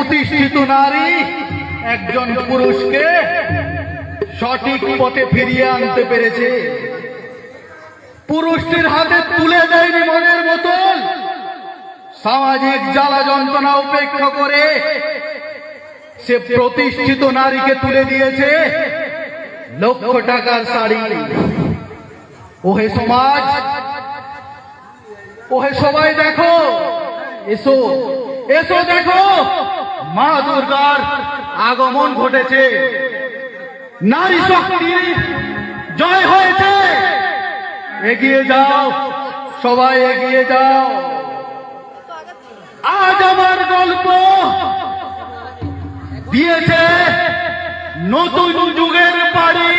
প্রতিষ্ঠিত নারী একজন পুরুষকে সঠিক পথে ফিরিয়ে আনতে পেরেছে। পুরুষটির হাতে তুলে দেয়নি মনের বোতল, সামাজিক জ্বালা যন্ত্রণা উপেক্ষা করে সে প্রতিষ্ঠিত নারীকে তুলে দিয়েছে লক্ষ টাকার শাড়ি। ওহে সমাজ, ওহে সবাই দেখো, এসো এসো দেখো, মা দুর্গার আগমন ঘটেছে, নারী শক্তি জয় হয়েছে। এগিয়ে যাও সবাই, এগিয়ে যাও। আজ আমার গল্প দিয়েছে নতুন যুগের পাড়ি,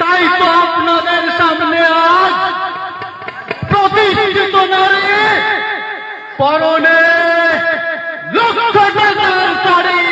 তাই তো আপনাদের সামনে আজ প্রতিষ্ঠিত নারী পরনে লক্ষ টাকার শাড়ি।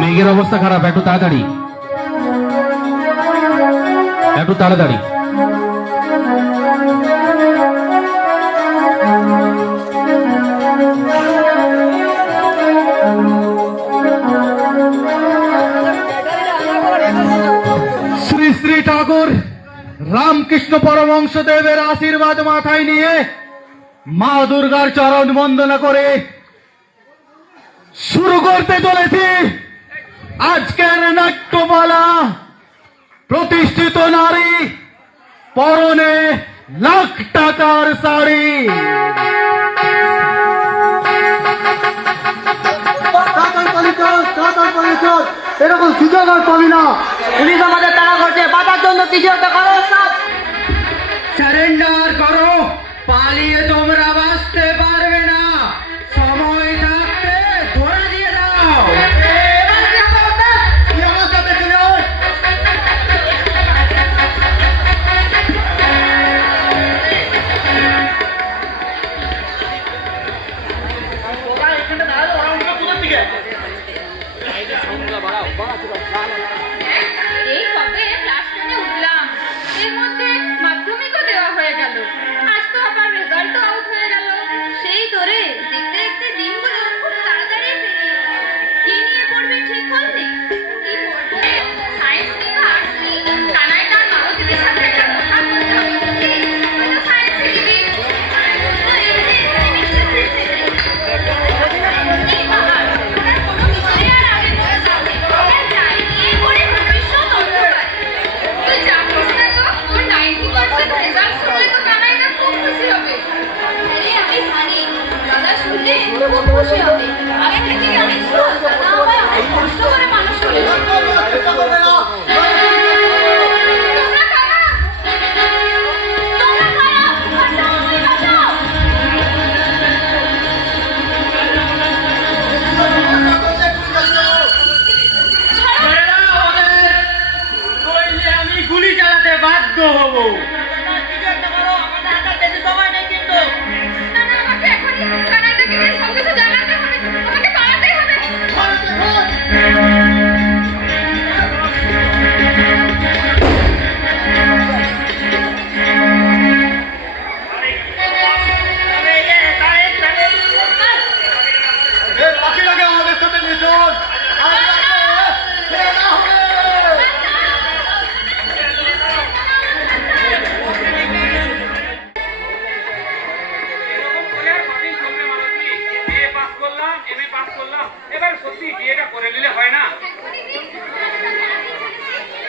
মেঘের অবস্থা খারাপ, একটু তাড়াতাড়ি, একটু তাড়াতাড়ি। শ্রী শ্রী ঠাকুর রামকৃষ্ণ পরমহংসদেবের আশীর্বাদ মাথায় নিয়ে মা দুর্গার চরণ বন্দনা করে শুরু করতে চলেছি আজকের নাট্যমালা। প্রতিষ্ঠিত নারী পরনে লাখ টাকার শাড়ি। এরকম সুযোগ আর পাবি না। পুলিশ আমাদের তাড়া করছে, বাঁচার জন্য কিছু একটা করো। সারেন্ডার করো, পালিয়ে তোমরা বাঁচতে পারবে না। সময় থাকতে ধরে দিয়ে দাও। এই কবে ক্লাস 10 উঠলাম, এর মধ্যে মাধ্যমিকও দেওয়া হয়ে গেল, আজ তো আবার রেজাল্টও আউট হয়ে গেল। সেই ধরে দেখতে দেখতে দিনগুলো খুব তাড়াতাড়ি পেরিয়ে গেল। পাখিটাকে আমাদের সাথে নিয়ে চল। আর রাতে ফেরা হবে। এরকম করে আর কদিন চলবে মালতী? বিএ পাস করলাম, এমএ পাস করলাম, এবার সত্যি বিয়েটা করে নিলে হয় না?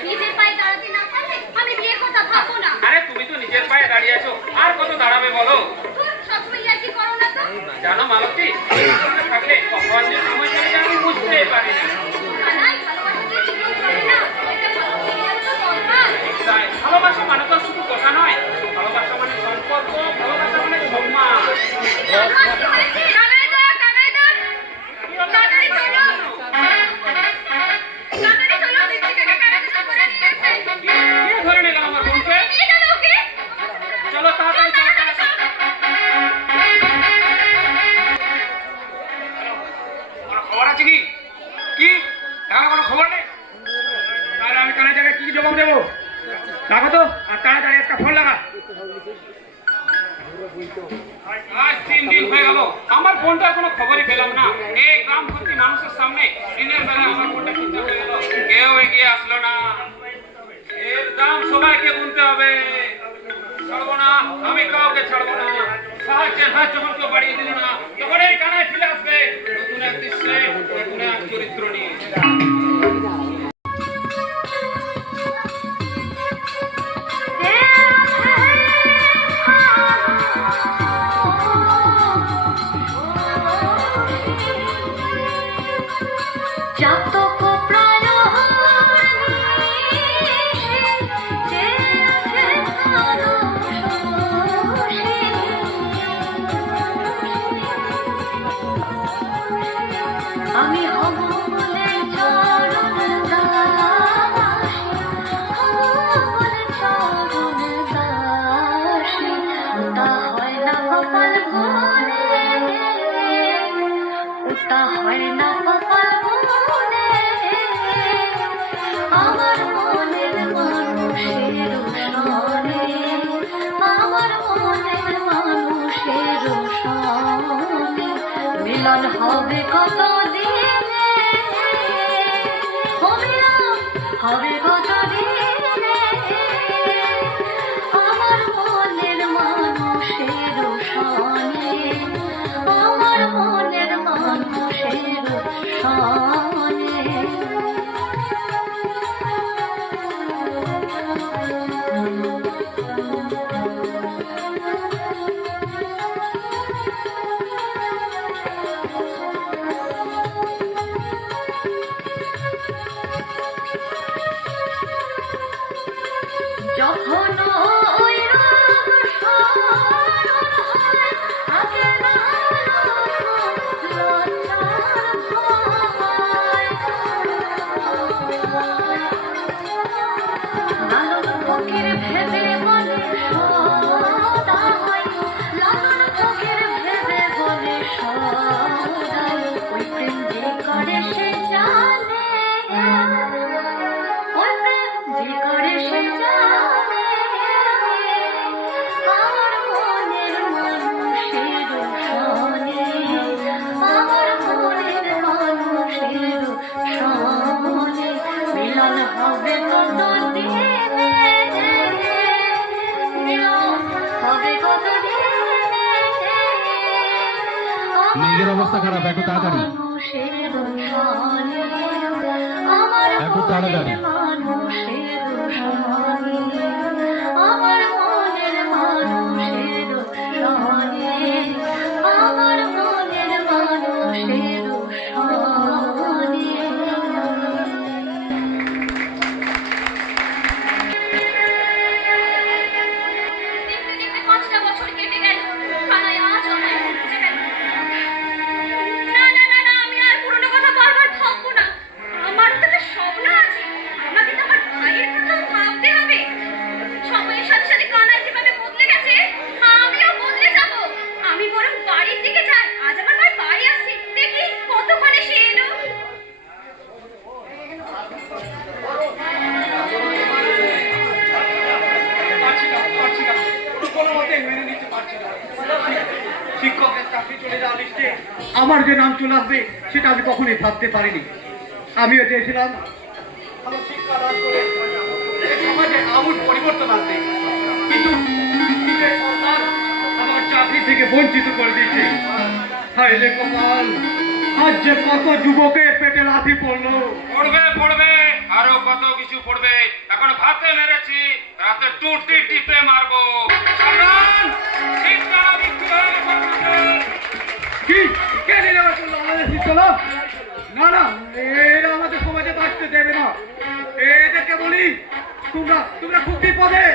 নিজের পায়ে দাঁড়াতে না পারলে আমি বিয়ের কথা ভাববো না। আরে তুমি তো নিজের পায়ে দাঁড়িয়ে আছো, আর কত দাঁড়াবে বলো? সবসময় ইয়ার্কি করো না তো। জানো মালতী, এই সঙ্গে থাকলে কখন যে সময় চলে যায় আমি বুঝতেই পারি না। খানায় ভালোবাসা দিয়ে জীবন চলে না। একটা ভালো পরিবার তো দরকার। তাই ভালোবাসা মানে তো শুধু কথা নয়, ভালোবাসা মানে সম্পর্ক, ভালোবাসা মানে সম্মান। ভালোবাসতে হয়েছে। কানাই দা, তাড়াতাড়ি চলো। তাড়াতাড়ি চলো, দিদিকে কানাইতে করে নিয়ে এসে। কে ধরে নিলাম আমার বোনকে? নিয়ে গেল ওকে। চলো তাড়াতাড়ি চলো। কোনো খবর আছে কি? কি তাহলে কোনো খবর নেই? তাহলে আমি কানের জায়গায় কি জবাব দেবো? রাখো তো, আর তাড়াতাড়ি একটা ফোন লাগা। আজ 3 দিন হয়ে গেল আমার ফোনটার কোনো খবরই পেলাম না। এই গ্রাম ভর্তি মানুষের সামনে দিনের বেলা আমার ফোনটা কিনতে হয়ে গেল, কেউ এগিয়ে আসলো না। এর দাম সবাইকে গুনতে হবে। ছাড়বো না, আমি কাউকে ছাড়বো না। সাহায্যের হাত যখন কেউ বাড়িয়ে দিল না, তখন এই কানায় ফিরে আসবে নতুন এক দৃশ্যে, নতুন এক চরিত্র নিয়ে। জাতক প্রাণ আমি হব বলে চরণ দাসী, হব বলে চরণ দাসী। তা হয় না কপাল গুনে, তা হয় না কপাল গুনে। আমার মনের মানুষের সনে, আমার মনের মানুষের সনে মিলন হবে কত দিনে, ও মিলন হবে কত দিনে। আমার মনের মানুষের সনে, আমার মনের মানুষের সনে। যখন ওই রোগ সরল হয়, থাকে না লজ্জার ভয়। লালন ফকির ভেবে বলে সদাই, লালন ফকির ভেবে বলে সদাই। ওই প্রেম যে করে সে জানে, ওই প্রেম যে করে সে জানে। আমার মনের মানুষের সনে, আমার মনের মানুষের সনে মিলন হবে কত দিনে, মিলন হবে কত দিনে। মেঘের অবস্থা খারাপ, একটু তাড়াতাড়ি। মানুষের সনে, আমার একটু তাড়াতাড়ি। মানুষের সনে, আমার মনের মানুষের সনে, আমার মনের মানুষের সনে। দেখতে দেখতে 5টা বছর কেটে গেল, খানায় আজ আমায় খুঁজছে গেল। না না না না, আমি আর পুরনো কথা বারবার ভাববো না। আমারও তো একটা স্বপ্ন আছে, আমাকে আমার যে নাম চলে আসবে সেটা আমি কখনোই ভাবতে পারিনি। আমিও চেয়েছিলাম ভালো শিক্ষা দান করে এই সমাজে আমূল পরিবর্তন আনতে, কিন্তু এই সরকার আমার চাকরি থেকে বঞ্চিত করে দিয়েছে। হায় রে কপাল, আজ যে কত যুবকের পেটে লাথি পড়লো। পড়বে পড়বে, আরো কত কিছু পড়বে। এখন ভাতে মেরেছি, রাতে টুটি টিপে মারবো। সাবধান, শীতকাল বিক্রি হয়ে গেছে আপনাদের। কি কে নিয়ে যাওয়া চললো আমাদের শীতলা? না না, এরা আমাদের সমাজে বাঁচতে দেবে না। এদেরকে বলি তোমরা তোমরা খুব বিপদে,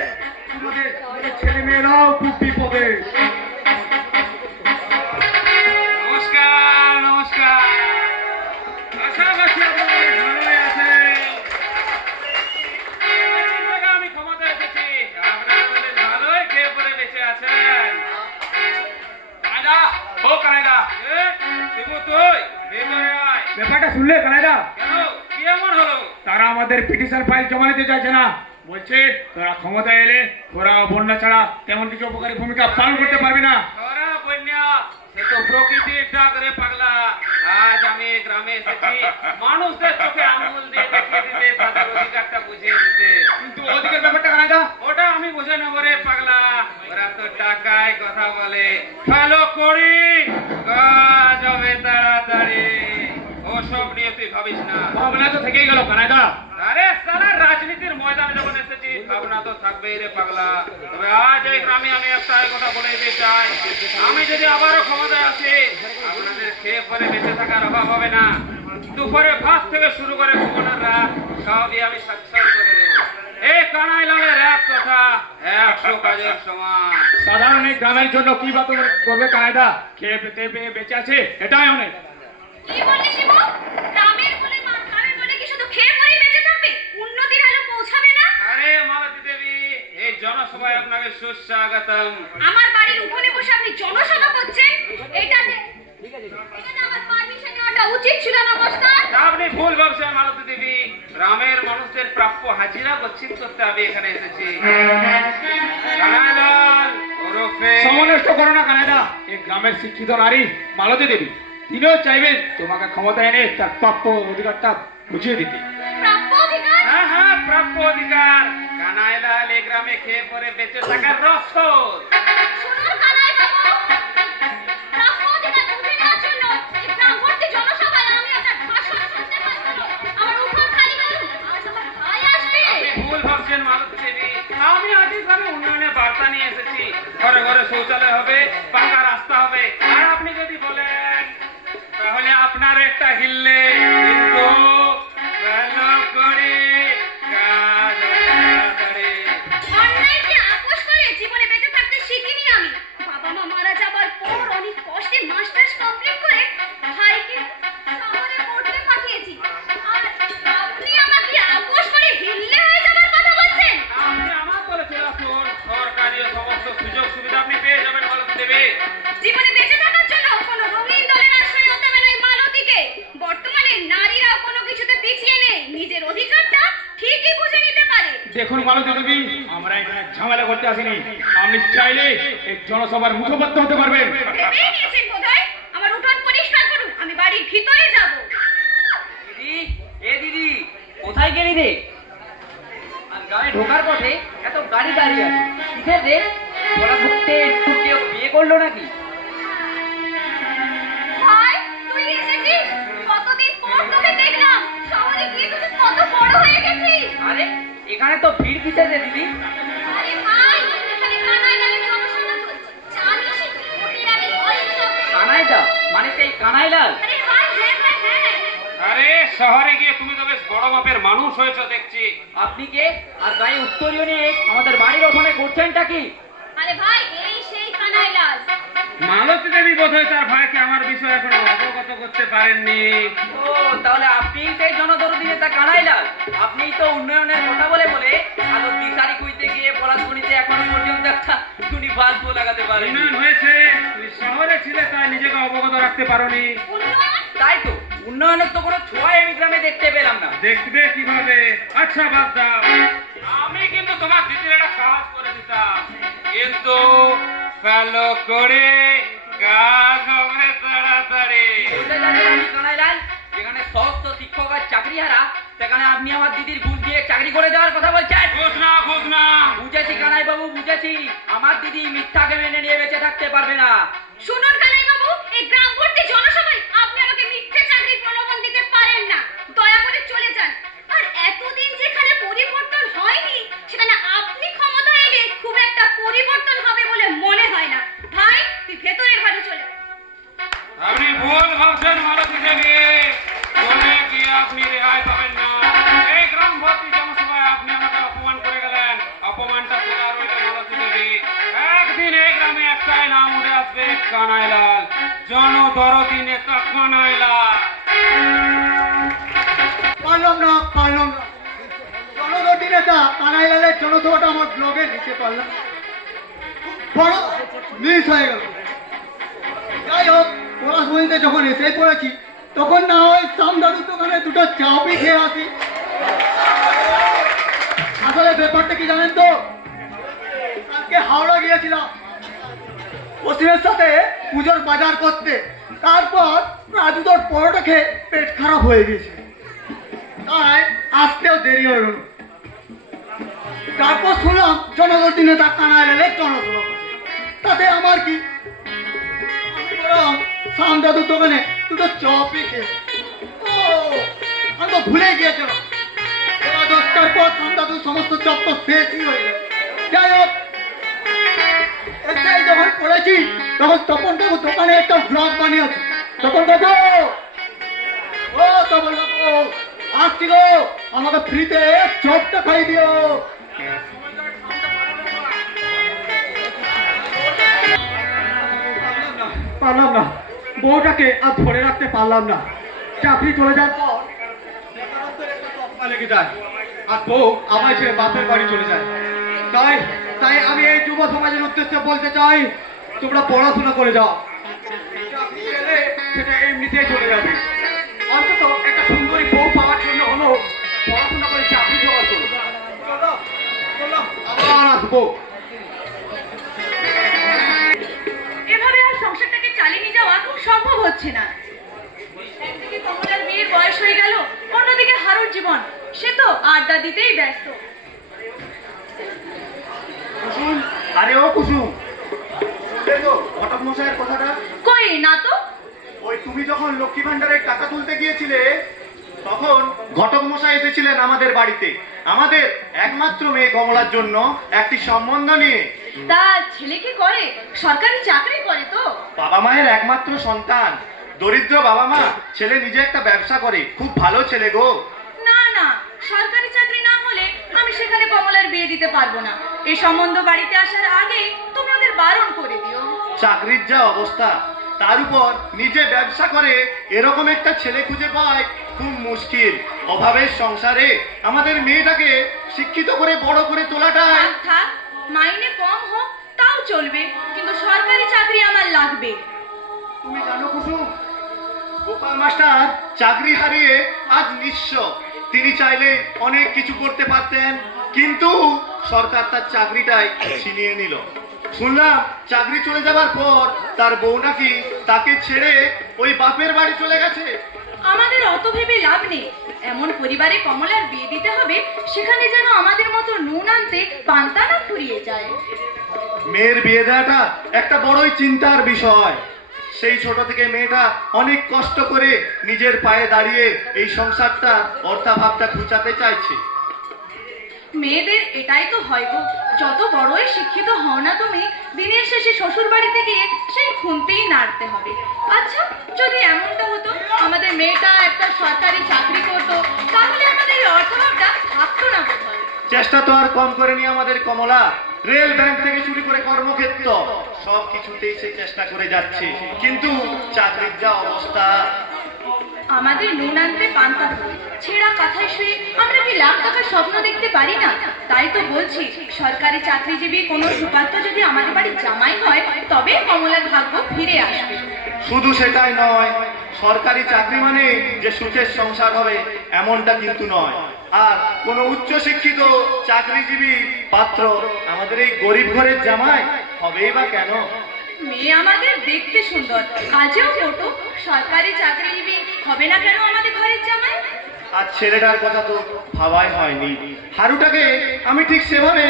তোমাদের ছেলে মেয়েরাও খুব বিপদে। নমস্কার নমস্কার, আশা করছি আপনারা ভালোই আছেন। অনেকদিন থেকে আমি ক্ষমতায় এসেছি, আপনারা বলে ভালোই খেয়ে পরে বেঁচে আছেন। কানাইদা, ও কানাইদা, শিবু তুই ভেতরে আয়। ব্যাপারটা শুনলে কানাইদা? কেন, কি এমন হলো? তারা আমাদের পিটিশন ফাইল জমা নিতে চাইছে না। বলছে তোরা ক্ষমতায় এলে তোরা বন্যা ছাড়া তেমন কিছু উপকারী ভূমিকা পালন করতে পারবি না। খরা বন্যা সে তো প্রকৃতির ডাক রে পাগলা। আজ আমি গ্রামে এসেছি মানুষদের চোখে আঙুল দিয়ে দেখিয়ে দিতে, তাদের অধিকারটা বুঝিয়ে দিতে। কিন্তু ওদিকের ব্যাপারটা কানাইদা? ওটা আমি বুঝে নেবো রে পাগলা। ওরা তো টাকায় কথা বলে। ভালো করি কাজ হবে তাড়াতাড়ি, ওসব নিয়ে তুই ভাবিস না। ভাবনা তো থেকেই গেল কানাইদা। আরে সারা রাজনীতির ময়দানে যখন এসেছি ভাবনা তো থাকবেই রে পাগলা। তবে আজ এই গ্রামে আমি একটা কথা বলে দিতে চাই, আমি যদি আবারও ক্ষমতায় আসি আপনাদের খেয়ে পরে বেঁচে থাকার অভাব হবে না। দুপুরে ভাত থেকে শুরু করে ঘুমানোর রাত সবই আমি সাক্ষাৎ করে দেবো। এই কানাইলালের এক কথা 100 কাজের সমান। সাধারণ এই গ্রামের জন্য কি বাত করবে কানাইদা? খেয়ে পেতে পেয়ে বেঁচে আছে, এটাই অনেক। কি বললি শিবু? গ্রামের বলে কি শুধু খেয়ে পরেই বেঁচে থাকবে? উন্নতির আলো পৌঁছাবে না? আরে মালতী দেবী, এই জনসভায় আপনাকে সুস্বাগতম। আমার বাড়ির উঠোনে বসে আপনি জনসভা করছেন? এটাতে আমার পারমিশন নেওয়াটা উচিত ছিল না মাস্টার। আপনি ভুল ভাবছেন মালতী দেবী। গ্রামের মানুষদের প্রাপ্য হাজিরা গচ্ছিত করতে আমি এখানে এসেছি। কানাইলাল ওরফে সমনষ্ট করো না কানাইদা। এই গ্রামের শিক্ষিত নারী মালতী দেবী, তিনিও চাইবেন তোমাকে ক্ষমতা এনে তার প্রাপ্য অধিকারটা বুঝিয়ে দিতে। প্রাপ্য অধিকার? হ্যাঁ হ্যাঁ, প্রাপ্য অধিকার। কানাইলাল এই গ্রামে খেয়ে পরে বেঁচে থাকার রসদ। শুনুন কানাই বাবু, প্রাপ্য অধিকার বুঝে নেওয়ার জন্য এই গ্রাম ভর্তি জনসভায় আমি আপনার ভাষণ শুনতে পাচ্ছি। আমার উঠোন খালি করুন, আজ আমার ভাই আসবে। আপনি ভুল ভাবছেন মালতী দেবী। আমি আজ এই গ্রামে উন্নয়নের বার্তা নিয়ে এসেছি। ঘরে ঘরে শৌচালয় হবে, পাকা রাস্তা হবে। আর আপনি যদি বলেন তাহলে আপনার একটা হিললে, কিন্তু ভালো করে কাজ হবে তাড়াতাড়ি। অন্যায়কে আপোস করে জীবনে বেঁচে থাকতে শিখিনি আমি। বাবা মা মারা যাবার পর অনেক কষ্টে মাস্টার্স কমপ্লিট করে ভাইকে শহরে পড়তে পাঠিয়েছি। আর আপনি আমাকে আপোস করে হিল্লে হয়ে যাবার কথা বলছেন? আপনি আমার বলে চলে আসুন, সরকারি সমস্ত সুযোগ সুবিধা আপনি পেয়ে যাবেন মালতী দেবী। জীবনে বেঁচে থাকার জন্য কোনো রঙিন দলের আশ্রয় হতে হবে না এই মালতীকে। বর্তমানে নারীরাও কোনো কিছুতে পিছিয়ে নেই, নিজের অধিকারটা ঠিকই বুঝে নিতে পারে। দেখুন মালতী দেবী, আমরা এখানে ঝামেলা করতে আসিনি। আপনি চাইলে এই জনসভার মুখপাত্র হতে পারবেন। ভেবেই নিয়েছেন বোধহয়। আমার উঠোন পরিষ্কার করুন, আমি বাড়ির ভিতরে যাব। দিদি, এ দিদি, কোথায় গেলি রে? আর গ্রামে ঢোকার পথে এত গাড়ি দাঁড়িয়ে আছে, কিসের রে? বলা সত্যি কেউ বিয়ে করলো নাকি? ভাই, তুই এসেছিস? কতদিন পর তোকে দেখলাম। শহরে গিয়ে তুই কত বড় হয়ে গেছিস। আরে এখানে তো ভিড় কিসের রে দিদি? আরে ভাই, এখানে কানাইলালের জনসভা চলছে। জানিস ওদের আগে ঘরের সব। কানাইদা মানে সেই কানাইলাল? আরে ভাই, হ্যাঁ হ্যাঁ হ্যাঁ। আরে শহরে গিয়ে তুমি তো বেশ বড় মাপের মানুষ হয়েছো দেখছি। আপনি কে? আর গায়ে উত্তরীয় নিয়ে আমাদের বাড়ির ওখানে করছেনটা কি? আরে ভাই, এই সেই কানাইলাল। মালতী দেবী বোধহয় তার ভাইকে আমার বিষয়ে এখনো অবগত করতে পারেননি। ও তাহলে আপনি সেই জনদরদি নেতা কানাইলাল। আপনি তো উন্নয়নের কথা বলে বলে আলো দিশারি কইতে গিয়ে পড়াশোনাতে এখনো পর্যন্ত একটা টুনি বাল্ব লাগাতে পারেন। উন্নয়ন হয়েছে, তুমি শহরে ছিলে তাই নিজেকে অবগত রাখতে পারোনি। উন্নয়ন? তাই তো, উন্নয়নের তো কোনো ছোঁয়াই আমি গ্রামে দেখতে পেলাম না। দেখবে কিভাবে? আচ্ছা বাদ দাও, আমি কিন্তু তোমার দিদির একটা কাজ করে দিতাম, কিন্তু ভালো করে কাজ হবে তাড়াতাড়ি। বলতে চাইছেন আমি কানাইলাল, যেখানে সমস্ত শিক্ষক আর চাকরিহারা, সেখানে আপনি আমার দিদির ঘুষ দিয়ে চাকরি করে দেওয়ার কথা বলছেন? ঘুষ না। বুঝেছি কানাই বাবু, বুঝেছি। আমার দিদি মিথ্যাকে মেনে নিয়ে বেঁচে থাকতে পারবে না। শুনুন কানাই বাবু, এই গ্রাম ভর্তি জনসভায় আপনি আমাকে মিথ্যে চাকরির প্রলোভন দিতে পারেন না। দয়া করে চলে যান। আর এতদিন যেখানে পরিবর্তন হয়নি, সেখানে আপনি ক্ষমতায় এলে খুব একটা পরিবর্তন হবে বলে মনে হয় না। ভাই, তুই ভেতরের ঘরে চলে যা। আপনি ভুল ভাবছেন মালতী দেবী, বলে কি আপনি রেহাই পাবেন না। এই গ্রাম ভর্তি জনসভায় আপনি আমাকে অপমান করে গেলেন, অপমানটা তোলা রইল মালতী দেবী। একদিন এই গ্রামে একটাই নাম উঠে আসবে, কানাইলাল, জনদরদি নেতা কানাইলাল। পারলাম না। জনদরদি নেতা কানাইলালের জনসভাটা আমার ব্লগে দিতে পারলাম, বড় মিস হয়ে গেল। যাই হোক, পড়াশুনিতে যখন এসে পড়েছি, তখন না হয় সামদাদুর দোকানে দুটো চাউমি খেয়ে আসি। আসলে ব্যাপারটা কি জানেন তো, কালকে হাওড়া গিয়েছিলাম পশ্চিমের সাথে পুজোর বাজার করতে। তারপর রাজুদর পরোটা খেয়ে পেট খারাপ হয়ে গেছে, তাই আসতেও দেরি হয়ে গেল। তারপর শুনলাম জনগণটি নেতা কানাইলালের জনসভা, তাতে আমার কি, আমি বললাম সামদাদুর দোকানে দুটো চপই খেয়ে। ও, আমি তো ভুলে গিয়েছিলাম, 10টার পর সামদাদুর সমস্ত চপ তো শেষই হয়ে গেল। যাই হোক, এসআই যখন পড়েছি, তখন তপন বাবু দোকানে একটা ব্লগ বানিয়েছে। তপন বাবু, ও তপন বাবু, আসছি গো, আমাকে ফ্রিতে চপটা খাই দিও। পারলাম না, বউটাকে আর ধরে রাখতে পারলাম না। চাকরি চলে যাওয়ার পর বেকারত্বের একটা তকমা লেগে যায়, আর বউ আমায় ছেড়ে বাপের বাড়ি চলে যায়। তাই আমি এই যুব সমাজের উদ্দেশ্যে বলতে চাই, তোমরা পড়াশোনা করে যাও। চাকরি পেলে সেটা এমনিতেই চলে যাবে। অন্তত একটা সুন্দরী বউ পাওয়ার জন্য হলো পড়াশোনা করে চাকরি জোগাড় করো। চলো, আবার আসবো। এভাবে আর সংসারটাকে চালিয়ে নিয়ে যাওয়া সম্ভব হচ্ছে না। একদিকে কমলার বিয়ের বয়স হয়ে গেল, অন্যদিকে হারুর জীবন, সে তো আড্ডা দিতেই ব্যস্ত। কুসুম, আরে ও কুসুম, শুনলে তো ঘটক মশাইয়ের কথাটা? কই না তো। ওই তুমি যখন লক্ষ্মী ভান্ডারের টাকা তুলতে গিয়েছিলে, তখন ঘটক মশাই এসেছিলেন আমাদের বাড়িতে, আমাদের একমাত্র মেয়ে কমলার জন্য একটি সম্বন্ধ নিয়ে। তা ছেলে কি করে? সরকারি চাকরি করে তো? বাবা মায়ের একমাত্র সন্তান, দরিদ্র বাবা মা, ছেলে নিজে একটা ব্যবসা করে, খুব ভালো ছেলে গো। না না, সরকারি চাকরি না হলে আমি সেখানে কমলার বিয়ে দিতে পারবো না। এই সম্বন্ধ বাড়িতে আসার আগে তুমি ওদের বারণ করে দিও। চাকরির যা অবস্থা, তার উপর নিজে ব্যবসা করে এরকম একটা ছেলে খুঁজে পায় খুব মুশকিল। অভাবের সংসারে আমাদের মেয়েটাকে শিক্ষিত করে বড় করে তোলাটাই। থাক থাক, মাইনে কম হোক তাও চলবে, কিন্তু সরকারি চাকরি আমার লাগবে। তুমি জানো কুসুম, গোপাল মাস্টার চাকরি হারিয়ে আজ নিঃস্ব। তিনি চাইলে অনেক কিছু করতে পারতেন, কিন্তু সরকার তার চাকরিটাই ছিনিয়ে নিল। শুনলাম চাকরি চলে যাবার পর তার বউ নাকি তাকে ছেড়ে ওই বাপের বাড়ি চলে গেছে। আমাদের অত ভেবে লাভ নেই। এমন পরিবারে কমলার বিয়ে দিতে হবে, সেখানে যেন আমাদের মতো নুন আনতে পান্তা না ফুরিয়ে যায়। মেয়ের বিয়ে দেওয়াটা একটা বড়ই চিন্তার বিষয়। সেই ছোট থেকে মেয়েটা অনেক কষ্ট করে নিজের পায়ে দাঁড়িয়ে এই সংসারটা অর্থাভাবটা ঘুচাতে চাইছে। মেয়েদের এটাই তো হয় গো, যত বড়ই শিক্ষিত হও না তুমি, দিনের শেষে শ্বশুর বাড়িতে গিয়ে সেই খুনতেই নাড়তে হবে। আচ্ছা, যদি এমনটা হতো আমাদের মেয়েটা একটা সরকারি চাকরি করতো, তাহলে আমাদের এই অর্থভাবটা থাকতো না বোধহয়। চেষ্টা তো আর কম করেনি আমাদের কমলা। রেল ব্যাংক থেকে শুরু করে কর্মক্ষেত্র সব কিছুতেই সে চেষ্টা করে যাচ্ছে, কিন্তু চাকরির যা অবস্থা। আমাদের নুন আনতে পান্তা ফুরি, ছেঁড়া কাঁথায় শুয়ে আমরা কি লাখ টাকার স্বপ্ন দেখতে পারি না? তাই তো বলছি, সরকারি চাকরিজীবী কোনো সুপাত্র যদি আমাদের বাড়ির জামাই হয়, তবে কমলার ভাগ্য ফিরে আসবে। শুধু সেটাই নয়, সরকারি চাকরি মানে যে সুখের সংসার হবে এমনটা কিন্তু নয়। আর কোনো উচ্চ শিক্ষিত চাকরিজীবী পাত্র আমাদের এই গরিব ঘরের জামাই হবেই বা কেন? মেয়ে আমাদের দেখতে সুন্দর, কাজেও পটু, সরকারি চাকরিজীবী হবে না কেন আমাদের ঘরের জামাই? আর ছেলেটার কথা তো ভাবাই হয়নি। হারুটাকে আমি ঠিক সেভাবে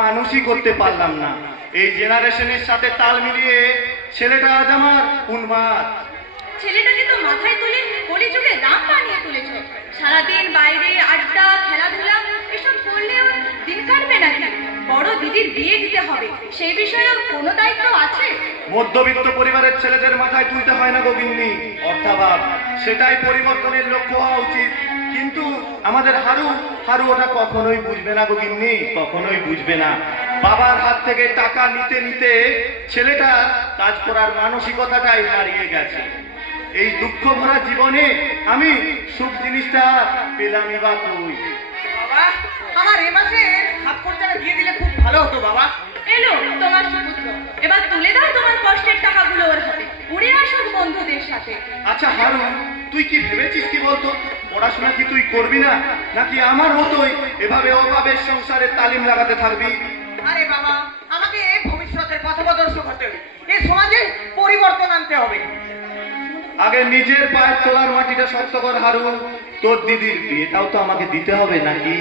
মানুষই করতে পারলাম না। এই জেনারেশনের সাথে তাল মিলিয়ে ছেলেটা আজ আমার উন্মাদ। ছেলেটাকে তো মাথায় তুলে কলিযুগে রাম বানিয়ে তুলেছ। সারাদিন বাইরে আড্ডা, খেলাধুলা এসব করলে ওর দিন কাটবে নাকি? বড় দিদির বিয়ে দিতে হবে, সেই বিষয়ে ওর কোনো দায়িত্ব আছে? মধ্যবিত্ত পরিবারের ছেলেদের মাথায় তুলতে হয় না গোবিন্দি অর্থাভাব, সেটাই পরিবর্তনের লক্ষ্য হওয়া উচিত। কিন্তু আমাদের হারু ওটা কখনোই বুঝবে না গোবিন্দি, কখনোই বুঝবে না। বাবার হাত থেকে টাকা নিতে নিতে ছেলেটা কাজ করার মানসিকতাটাই হারিয়ে গেছে। এই দুঃখ ভরা জীবনে আমি সুখ জিনিসটা পেলামই বা কই? বাবা, আমার এ মাসের হাত খরচাটা দিয়ে দিলে খুব ভালো হতো বাবা। এলো তোমার সুপুত্র, এবার তুলে দাও তোমার কষ্টের টাকাগুলো ওর হাতে, উড়ে আসুক বন্ধুদের সাথে। আচ্ছা হারু, তুই কি ভেবেছিস কি বলতো? পড়াশোনা কি তুই করবি না, নাকি আমার মতোই এভাবে অভাবের সংসারে তালিম লাগাতে থাকবি? আরে বাবা, আমাকে ভবিষ্যতের পথপ্রদর্শক হতে হবে, এই সমাজে পরিবর্তন আনতে হবে। আগে নিজের পায়ের তোলার মাটিটা শক্ত কর হারু। তোর দিদির বিয়েটাও তো আমাকে দিতে হবে নাকি?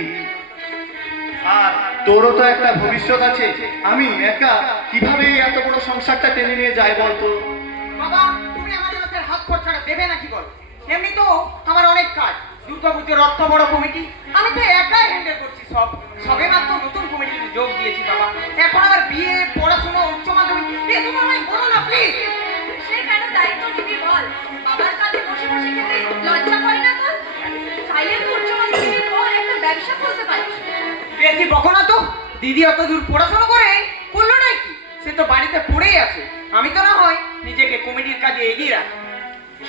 আর তোরও তো একটা ভবিষ্যৎ আছে। আমি একা কিভাবে এই এত বড় সংসারটা টেনে নিয়ে যাই বলতো? বাবা, তুমি আমার এ মাসের হাত খরচাটা দেবে নাকি বল? এমনি তো আমার অনেক কাজ, দুর্গাপুজোর অর্থ বড় কমিটি, আমি তো একাই হ্যান্ডেল করছি সব। সবে মাত্র নতুন কমিটিতে যোগ দিয়েছি বাবা। এখন আবার বিয়ে, পড়াশোনা, উচ্চ মাধ্যমিক, এসব আমায় বলো না প্লিজ। সে কেন দায়িত্ব নিবি বল? বাবার কাছে বসে বসে খেতে লজ্জা করে না তোর? চাইলে তো উচ্চ মাধ্যমিকের পর একটা ব্যবসা করতে পারিস। বেশি বকো না তো। দিদি অত দূর পড়াশোনা করে করলো নাকি? সে তো বাড়িতে পড়েই আছে। আমি তো না হয় নিজেকে কমিটির কাজে এগিয়ে রাখি।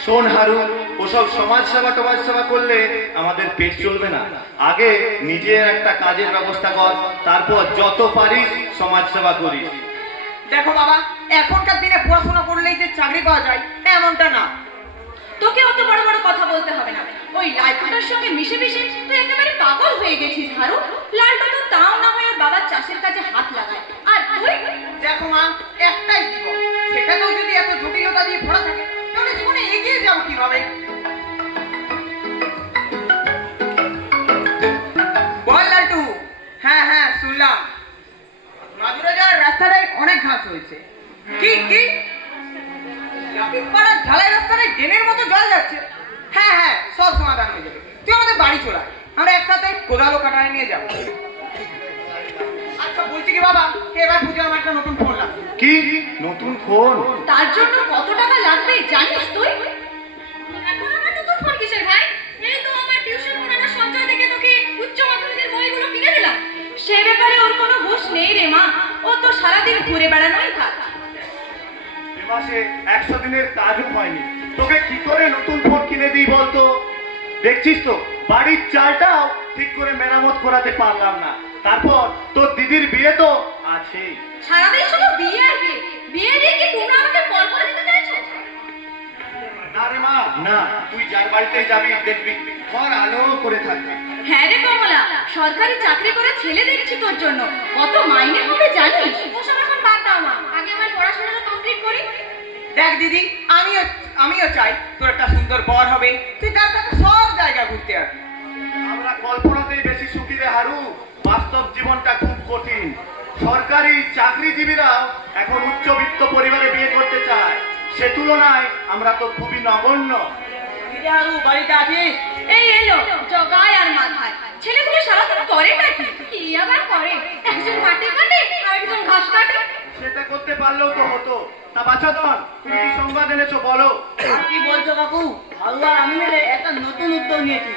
শোন হারু, ওসব সমাজ সেবা করলে আমাদের পেট চলবে না। আগে নিজের একটা কাজের ব্যবস্থা কর, তারপর যত পারিস সমাজ সেবা করিস। দেখো বাবা, এখনকার দিনে পড়াশোনা করলেই যে চাকরি পাওয়া যায় এমনটা না। তোকে অত বড় বড় কথা বলতে হবে না। ওই লালটুটার সঙ্গে মিশে মিশে তুই একেবারে পাগল হয়ে গেছিস হারু। লালটু তো তাও না হয়ে বাবার চাষের কাজে হাত লাগায়, আর তুই? দেখো মা, একটাই জীবন, সেটাকেও যদি এত জটিলতা দিয়ে ভরা থাকে তাহলে জীবনে এগিয়ে যাও কিভাবে? বল লালটু। হ্যাঁ হ্যাঁ শুনলাম, মাদুরে যাওয়ার রাস্তাটায় অনেক ঘাস হয়েছে। কি কি পাড়ার ঢালাই রাস্তাটায় ড্রেনের মতো জল যাচ্ছে? হ্যাঁ হ্যাঁ, সব সমাধান হয়ে যাবে। তুই আমাদের বাড়ি চলে আয়, আমরা একসাথে কোদালো কাটায় নিয়ে যাবো। আচ্ছা বলছি কি বাবা, এবার পুজো আমার একটা নতুন ফোন লাগবে। কি নতুন ফোন? তার জন্য কত টাকা লাগবে জানিস তুই? এখন আমার নতুন ফোন কিসের ভাই? এই তো আমার টিউশন পড়ানোর সঞ্চয় থেকে তোকে উচ্চ মাধ্যমিকের বইগুলো কিনে দিলাম। সে ব্যাপারে ওর কোনো হুঁশ নেই রে মা, ও তো সারাদিন ঘুরে বেড়ানোই কাজ। এ মাসে 100 দিনের কাজও হয়নি, তোকে কি করে নতুন ফোন কিনে দিই বলতো? দেখছিস তো বাড়ির চালটাও ঠিক করে মেরামত করাতে পারলাম না, তারপর তোর দিদির বিয়ে তো আছে। সারাদিন শুধু বিয়ে আর বিয়ে, বিয়ে দিয়ে কি তোমরা আমাকে পর করে দিতে চাইছো? না রে মা, না, তুই যার বাড়িতেই যাবি দেখবি ঘর আলো করে থাকবে। হ্যাঁ রে কমলা, সরকারি চাকরি করে ছেলে দেখছি তোর জন্য, কত মাইনে হবে জানিস? ওসব এখন বাদ দাও না, আগে আমার পড়াশোনাটা কমপ্লিট করি। দেখ দিদি, আমিও চাই তোর একটা সুন্দর বর হবে, তুই তার সাথে সব জায়গা ঘুরতে আসবি। আমরা কল্পনাতেই বেশি সুখী রে হারু, বাস্তব জীবনটা খুব কঠিন। সরকারি চাকরিজীবীরাও এখন উচ্চবিত্ত পরিবারে বিয়ে করতে চায়, সে তুলনায় আমরা তো খুবই নগণ্য। দিদি হারু, বাড়িতে আছিস? এই এলো জগায় আর মাথায়। ছেলেগুলো সারাদিন করে নাকি? কি আবার করে? একজন মাটি কাটে আর একজন ঘাস কাটে। সেটা করতে পারলেও তো হতো। তা বাছাধন, তুমি কি সংবাদ এনেছো বলো? কি বলছো কাকু? হারু আর আমি মিলে একটা নতুন উদ্যোগ নিয়েছি,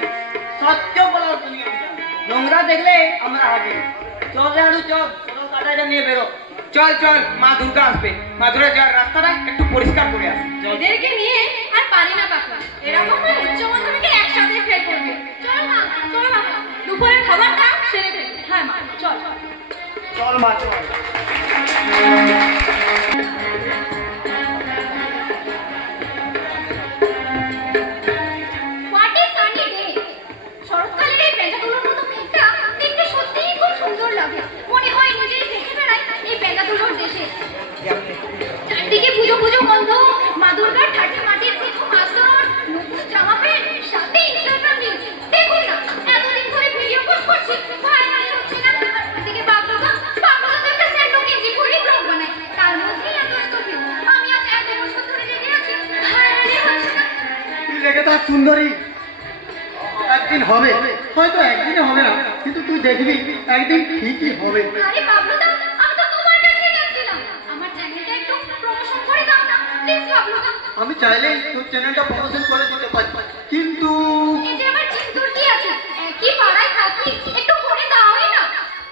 স্বচ্ছ পদার্থ নিয়ে অভিযান। নোংরা দেখলে আমরা হাজির। চল রে হারু, চল, চল কাটাটা নিয়ে বেরো। চল চল, মা দুর্গা আসবে, মাদুরে যাওয়ার রাস্তাটা একটু পরিষ্কার করে আসি। এদেরকে নিয়ে আর পারি না কাকা, এরকম করে উচ্চ মাধ্যমিকে একসাথে ফেল করবে। চলো মা, চলো বাবা, দুপুরের খাবারটা সেরে ফেলি। হ্যাঁ মা, চল। চল মা চল। What a sunny day! শরৎকালের এই পেঁচাগুলোর মতো মেঘটা দেখতে সত্যিই খুব সুন্দর লাগে। মনে হয় নিজেই দেখে বেড়াই এই পেঁচাগুলোর দেশে। চারদিকে একদিন হবে, হয়তো একদিনে হবে না, কিন্তু তুই দেখবি একদিন ঠিকই হবে। আরে বাবলুদা, আমি তো তোমার কাছেই যাচ্ছিলাম। আমার চ্যানেলটা একটু প্রমোশন করে দাও না প্লিজ বাবলুদা। আমি চাইলেই তোর চ্যানেলটা প্রমোশন করে দিতে পারি, কিন্তু এতে আবার চিন্তুর কি আছে? একই পাড়ায় থাকি, একটু করে দাওই না।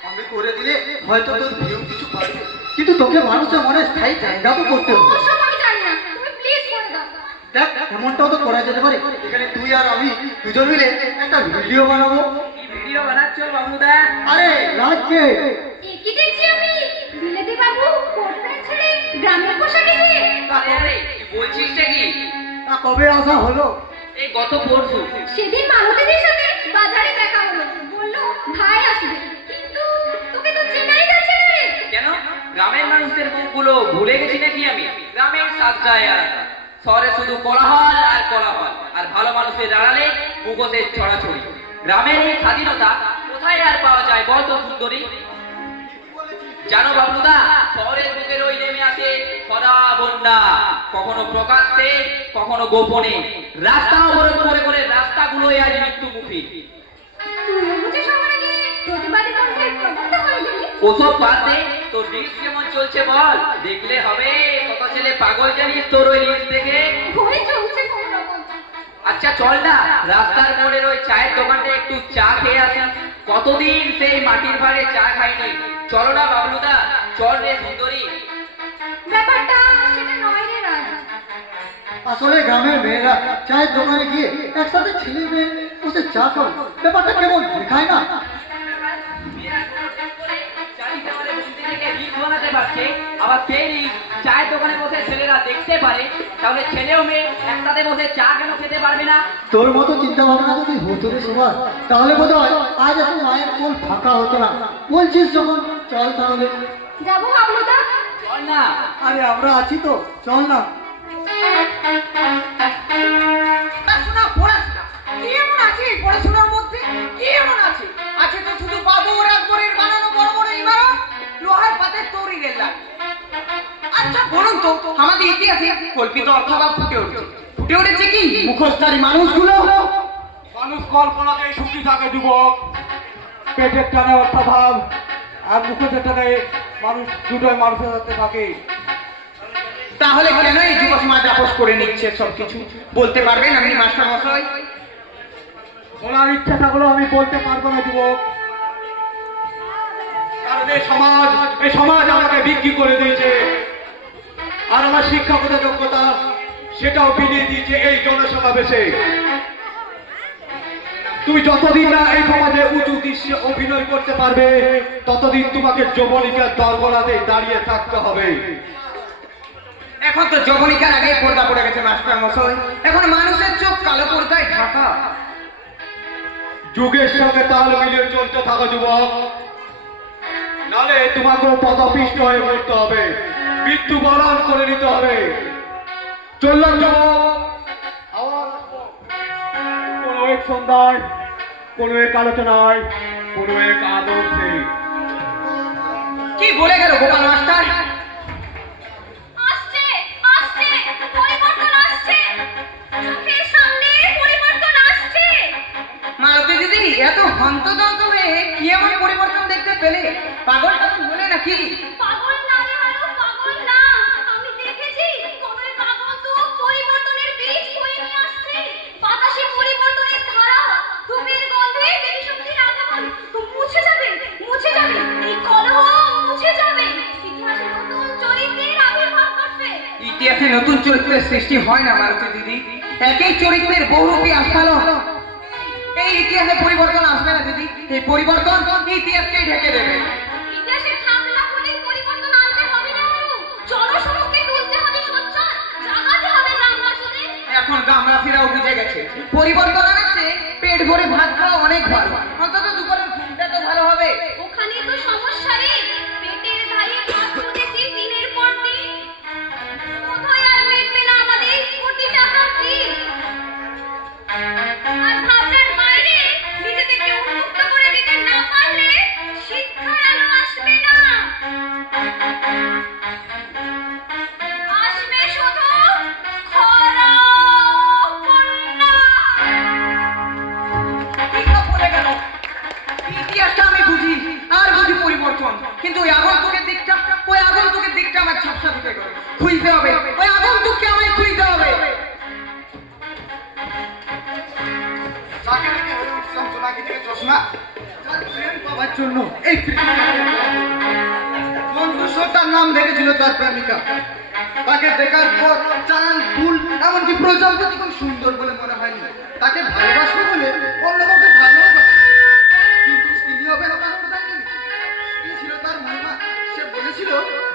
আমি করে দিলে হয়তো তোর ভিউ কিছু পাবে, কিন্তু তোকে মানুষের মনে স্থায়ী জায়গা তো করতে হবে। ওসব আমি জানি না, তুমি প্লিজ করে দাও। দেখ, এমনটাও তো করা যেতে পারে, এখানে তুই আর আমি দুজন মিলে একটা ভিডিও বানাবো। কি ভিডিও বানাচ্ছ বাবুদা? আরে রাজকে কি দেখছি আমি? বিলেতি বাবু কোট প্যান্ট ছেড়ে গ্রামের পোশাকে যে। আরে আরে, তুই বলছিসটা কি? তা কবে আসা হলো? এই গত পরশু। সেদিন মালতীদের সাথে বাজারে দেখা হলো, বললো ভাই আসবে, কিন্তু তোকে তো চেনাই যাচ্ছে না রে। কেন? গ্রামের মানুষদের মুখগুলো ভুলে গেছি নাকি আমি? গ্রামের সাজটায় আলাদা, শহরে শুধু কোলাহল আর কোলাহল, আর ভালো মানুষের আড়ালে মুখোশের ছড়াছড়ি। গ্রামের এই স্বাধীনতা কোথায় আর পাওয়া যায় বল তো সুন্দরী? জানো বাবলুদা, শহরের বুকের ওই নেমে আসে খরা বন্যা, কখনো প্রকাশ্যে কখনো গোপনে। রাস্তা অবরোধ করে করে রাস্তাগুলোই আজ মৃত্যুমুখী। তুই বুঝে শহরে গিয়ে প্রতিবাদী কণ্ঠে প্রবুদ্ধ হয়ে গেলি। ওসব বাদ দে, তোর রিলস কেমন চলছে বল, দেখলে হবে। কত ছেলে পাগল জানিস তোর ওই রিলস দেখে। ঘরে চলছে কোনো রকম। আচ্ছা চল না, রাস্তার মোড়ের ওই চায়ের দোকানটা একটু চা খেয়ে আসি। কতদিন সেই মাটির ভাড়ে চা খাইনি। চলো না বাবলুদা, চল রে সুন্দরী। ব্যাপারটা সেটা নয় রে রাজ। আসলে গ্রামের মেয়েরা চায়ের দোকানে গিয়ে একসাথে ছেলে মেয়ে বসে চা খায়, ব্যাপারটা কেমন দেখায় না? আবার সেই রিলস চায়ের দোকানে বসে ছেলেরা দেখতে পারে, তাহলে ছেলেও মেয়ে একসাথে বসে চা কেন খেতে পারবে না? তোর মতো চিন্তা ভাবনা যদি হতো রে সবার, তাহলে বোধ হয় আজ এত মায়ের কোল ফাঁকা হতো না। বলছিস যখন, চল তাহলে। যাবো বাবলুদা? চল না। আরে আমরা আছি তো, চল না। পড়াশোনা পড়াশোনা কি এমন আছে এই পড়াশোনার মধ্যে? কি এমন আছে? আছে তো শুধু বাবুর আকবরের বানানো বড় বড় ইমারত, লোহার পাতের তৈরি রেল লাইন। আচ্ছা বলুন তো, আমাদের ইতিহাসে কল্পিত অর্থভাব ফুটে উঠেছে কি মুখোশধারী মানুষগুলো? মানুষ কল্পনাতেই সুখী থাকে যুবক, পেটের টানে অর্থাভাব আর মুখোশের টানে মানুষ দুটোই মানুষের সাথে থাকে। তাহলে কেন এই যুব সমাজ আপোষ করে নিচ্ছে সবকিছু? বলতে পারবেন আপনি মাস্টার মশাই? ওনার ইচ্ছা থাকলেও আমি বলতে পারবো না যুবক, কারণ এই সমাজ আমাকে বিক্রি করে দিয়েছে, আর আমার শিক্ষাগত যোগ্যতা সেটাও বিলিয়ে দিয়েছে এই জনসমাবেশে। তুমি যতদিন না এই সমাজে উঁচু দৃশ্যে অভিনয় করতে পারবে, ততদিন তোমাকে যবনিকার দরগলাতে দাঁড়িয়ে থাকতে হবে। এখন তো যবনিকার আগে পর্দা পড়ে গেছে মাস্টার মশাই, এখন মানুষের চোখ কালো পর্দায় ঢাকা। যুগের সঙ্গে তাল মিলিয়ে চলতে থাকো যুবক, নালে তোমাকেও পদপিষ্ট হয়ে পড়তে হবে, মৃত্যু বরণ করে নিতে হবে। চললাম যুবক, আবার আসবো। কোনো এক সন্ধ্যায়, কোনো এক আলোচনায়, কোনো এক আদর্শে। কি বলে গেল গোপাল মাস্টার? আসছে আসছে পরিবর্তন আসছে, চোখের সামনে পরিবর্তন আসছে। মালতী দিদি এত হন্তদন্ত হয়ে কি এমন পরিবর্তন দেখতে পেলে? পাগল টাগল বলে নাকি? পাগল না রে ভালো, পাগল না। আমি দেখেছি কোন এক আগন্তুক পরিবর্তনের বীজ বয়ে নিয়ে আসছে। বাতাসে পরিবর্তনের ধারা, ধূপের গন্ধে দেবী শক্তির আগমন। মুছে যাবে, মুছে যাবে এই কলহ, মুছে যাবে। ইতিহাসে নতুন চরিত্রের আবির্ভাব ঘটবে। ইতিহাসে নতুন চরিত্রের সৃষ্টি হয় না মালতী দিদি, একই চরিত্রের বহুরূপী আস্ফালন। এই ইতিহাসে পরিবর্তন আসবে না দিদি, এই পরিবর্তন ইতিহাসকেই ঢেকে দেবে। ইতিহাসের থাকলা বলে পরিবর্তন আনতে হবে না বাবু। জনসমক্ষে তুলতে হবে সোচ্চার, জাগাতে হবে গ্রামবাসীদের। এখন গ্রামবাসীরাও বুঝে গেছে পরিবর্তন আনাচ্ছে পেট ভরে ভাত খাওয়া অনেক ভালো, অন্তত দুপুরের ঘুমটা তো ভালো হবে। ওখানে তো সমস্যা রে, পেটের ধারে ভাত ফুটেছি দিনের পর দিন। কোথায় আর মিটবে না আমাদের কোটি টাকার বিল। আর ভাবনার বাইরে নিজেদেরকে উন্মুক্ত করে দিতে না পারলে শিক্ষার আলো আসবে না। আসবে শুধু খরা বন্যা। কি খুঁজতে হবে, ওই আগন্তুককে আমায় খুঁজতে হবে। যাকে দেখে হয়ে উঠছিলাম সোনাকি থেকে চশমা, তার প্রেম পাওয়ার জন্য এই বন্ধুসত্তার নাম রেখেছিল তার প্রেমিকা। তাকে দেখার পর চাঁদ ফুল এমনকি প্রজাপতি খুব সুন্দর বলে মনে হয়নি। তাকে ভালোবাসবে বলে অন্য কাউকে ভালোবাসে, কিন্তু তিনি হবে না তার প্রধানমন্ত্রী। কি ছিল তার মহিমা? সে বলেছিল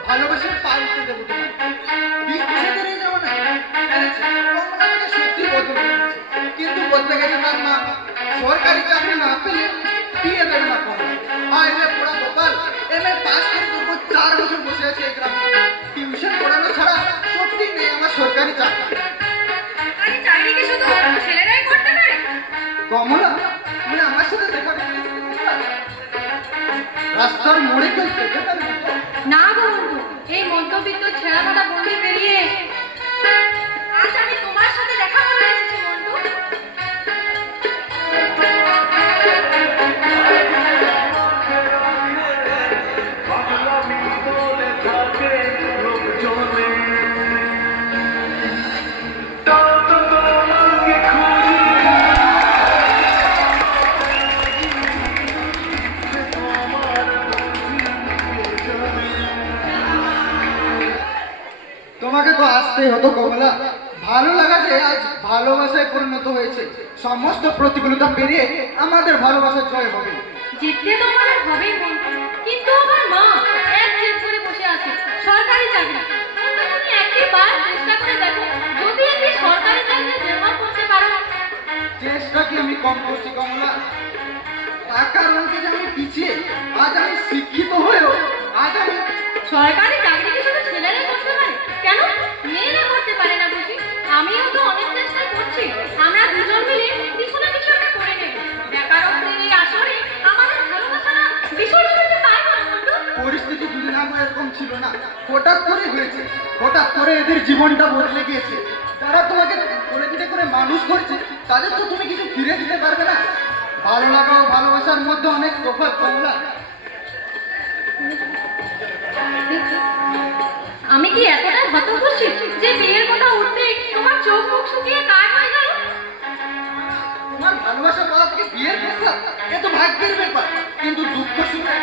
ভালোবাসে পাল্টে দেবো তোমায়, বিশ্বাসে বেরিয়ে যাবো না। এনেছে, কল্পনাটাকে সত্যি বদলে গেছে। কিন্তু বদলে গেছে তার মা। সরকারি চাকরি না পেলে বিয়ে দেবে না কোনো। আয় রে পোড়া গোপাল, এমএ পাস করে তবু 4 বছর বসে আছে এই গ্রামে। টিউশন পড়ানো ছাড়া সত্যি নেই আমার সরকারি চাকরি। সরকারি চাকরি কি শুধু ছেলেরাই করতে পারে? কমলা, তুমি আমার সাথে দেখা করতে এসেছিলে? রাস্তার মোড়ে কেউ দেখতে পারবে না? না গো বন্ধু, এই মধ্যবিত্ত ছেঁড়াফাটা বন্দি পেরিয়ে আজ আমি তোমার সাথে দেখা করতে এসেছি বন্ধু। তোমাকে তো আসতেই হতো কমলা। ভালো লাগা যে আজ ভালোবাসায় পরিণত হয়েছে। সমস্ত প্রতিকূলতা পেরিয়ে আমাদের ভালোবাসা জয় হবে। জিততে তো আমাদের হবেই বন্ধু, কিন্তু আমার মা এক জেদ করে বসে আছে সরকারি চাকরি। কিন্তু তুমি একবার চেষ্টা করে দেখো, যদি একটি সরকারি চাকরি জমা করতে পারো। চেষ্টা কি আমি কম করছি কমলা? টাকার অঙ্কে যে আমি পিছিয়ে, আজ আমি শিক্ষিত হয়েও আজ আমি সরকারি চাকরি কি শুধু ছেলেরাই করতে পারে? কেন মেয়েরা করতে পারে না বুঝি? আমিও তো অনেক চেষ্টা করছি। আমরা দুজন মিলে কিছু না কিছু একটা করে নেব। বেকারত্বের এই আসরে আমাদের ভালোবাসাটা বিসর্জন দিতে পারবো না বন্ধু। পরিস্থিতি দুদিন আগে এরকম ছিল না, হঠাৎ করে হয়েছে। হঠাৎ করে এদের জীবনটা বদলে গিয়েছে। যারা তোমাকে কোলে পিঠে করে মানুষ করছে, তাদের তো তুমি কিছু ফিরে দিতে পারবে না। ভালো লাগা ও ভালোবাসার মধ্যে অনেক তফাৎ কমলা। আমি কি এতটা হতখুশি যে বিয়ের কথা উঠতে তোমার চোখ মুখ শুকিয়ে কাঠ হয়ে গেল? তোমার ভালোবাসা পাওয়া থেকে বিয়ের প্রস্তাব, এ তো ভাগ্যের ব্যাপার। কিন্তু দুঃখ শুনে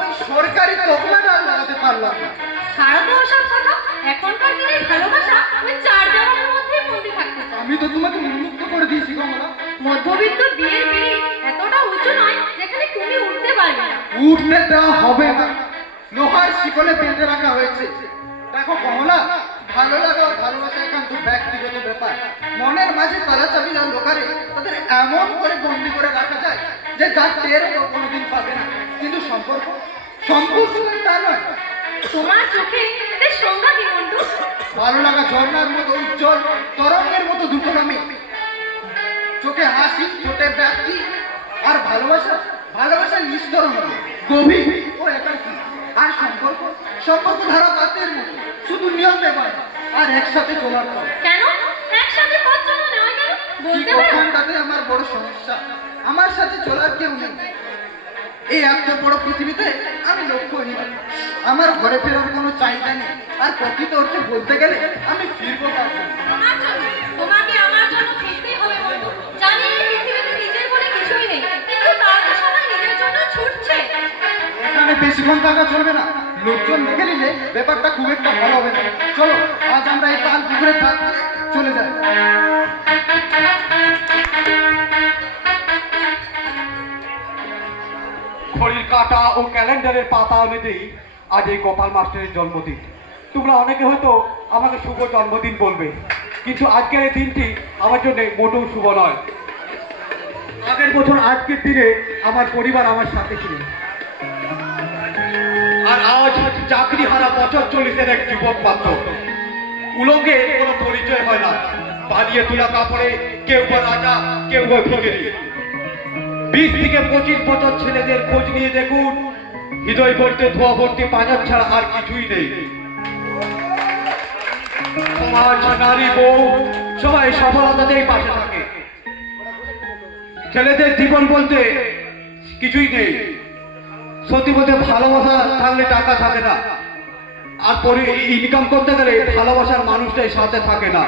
ওই সরকারি তকমাটা আর লাগাতে পারলাম না। ছাড়ো তো ওসব কথা। এখনকার দিনে ভালোবাসা ওই 4 দেওয়ালের মধ্যেই বন্দি থাকতে চায়। আমি তো তোমাকে উন্মুক্ত করে দিয়েছি কমলা। মধ্যবিত্ত বিয়ের পিঁড়ি এতটা উঁচু নয় যেখানে তুমি উঠতে পারবে না। উঠতে দেওয়া হবে না, লোহার শিকলে বেঁধে রাখা হয়েছে। দেখো কমলা, ভালো লাগা ও ভালোবাসা একান্ত ব্যক্তিগত ব্যাপার। মনের মাঝে তালা চাবি আর লোকারে তাদের এমন করে বন্দি করে রাখা যায় যে যার টের কেউ কোনোদিন পাবে না। কিন্তু সম্পর্ক, সম্পর্ক তা নয়। তোমার চোখে এদের সংজ্ঞা কি বন্ধু? ভালো লাগা ঝর্ণার মতো উজ্জ্বল, তরঙ্গের মতো দ্রুতগামী। চোখে হাসি, ঠোঁটে ব্যক্তি। আর ভালোবাসা, ভালোবাসা নিস্তরণ, গভীর ও একাকী। আর সম্পর্ক, সম্পর্ক ধারা পাতের মতো, শুধু নিয়মে বাঁধা আর একসাথে চলার পর। কেন একসাথে পথ চলা নয় কেন ঠিক বলতে পারো? ওখানটাতে আমার বড় সমস্যা। আমার সাথে চলার কেউ নেই। এই এত বড় পৃথিবীতে আমি লক্ষ্যহীন। আমার ঘরে ফেরার কোনো চাহিদা নেই। আর প্রকৃত অর্থে বলতে গেলে আমি ফিরবো কার জন্য? তোমার জন্য, তোমাকে আমার জন্য ফিরতেই হবে বন্ধু। জানি এই পৃথিবীতে নিজের বলে কিছুই নেই, কিন্তু তারা তো সবাই নিজের জন্য ছুটছে। এখানে বেশিক্ষণ থাকা চলবে না। লোকজন দেখে নিলে ব্যাপারটা খুব একটা ভালো হবে না। চলো আজ আমরা এই তাল পুকুরে থাকতে চলে যাই। ঘড়ির কাঁটা ও ক্যালেন্ডারের পাতা অনুযায়ী আজ এই গোপাল মাস্টারের জন্মদিন। তোমরা অনেকে হয়তো আমাকে শুভ জন্মদিন বলবে, কিন্তু আজকের এই দিনটি আমার জন্য মোটেও শুভ নয়। আগের বছর আজকের দিনে আমার পরিবার আমার সাথে ছিল, আর আজ চাকরি হারা বছর 40-এর এক যুবক মাত্র। উলঙ্গে কোনো পরিচয় হয় না। বানিয়ে তোলা কাপড়ে কেউ বা রাজা, কেউ বা ভিখারি। 20 থেকে 25 বছর ছেলেদের খোঁজ নিয়ে দেখুন, হৃদয় ভর্তি ধোয়া ভর্তি পাঁজার ছাড়া আর কিছুই নেই। সমাজ, নারী, বউ সবাই সফলতাতেই পাশে থাকে। ছেলেদের জীবন বলতে কিছুই নেই। সত্যি বলতে ভালোবাসা থাকলে টাকা থাকে না, আর পরে ইনকাম করতে গেলে ভালোবাসার মানুষটাই সাথে থাকে না।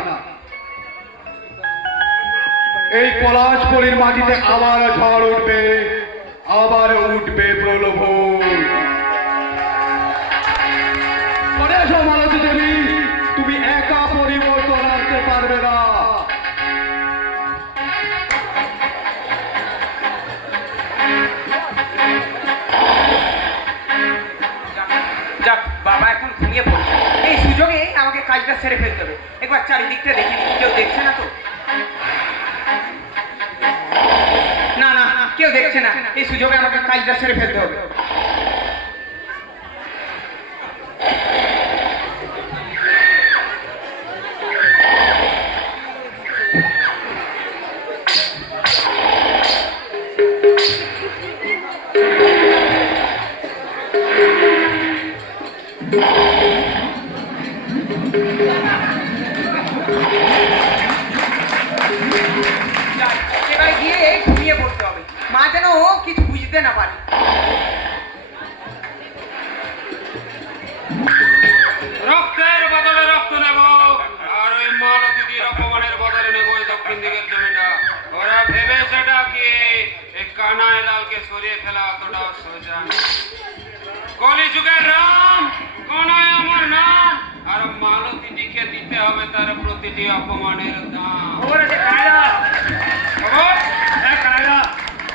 এই পলাশপুরীর মাটিতে আবার ঝড় উঠবে, আবার উঠবে প্রলোভন। পরে এসো মালতী দেবী, তুমি একা পরিবর্তন আনতে পারবে না। যাক, বাবা এখন ঘুমিয়ে পড়ছে, এই সুযোগে আমাকে কাজটা সেরে ফেলতে হবে। একবার চারিদিকটা দেখি, কেউ দেখছে না তো? না না, কেউ দেখছে না, এই সুযোগে আমাকে কাজটা সেরে ফেলতে হবে। যাক, এবারে গিয়ে ঘুমিয়ে পড়তে হবে, মা যেন কিছু বুঝতে না পারে। রক্তের বদলে রক্ত নেব, আর ওই মালতীদির অপমানের বদলে নেব ওই দক্ষিণ দিকের জমিটা। ওরা ভেবে সেটা কি এই কানাই লালকে সরিয়ে ফেলা অতটাও সোজা না। কলিযুগের রাম, কানাই আমার নাম, আর মালতীদিকে দিতে হবে তার প্রতিটি অপমানের দাম। খবর?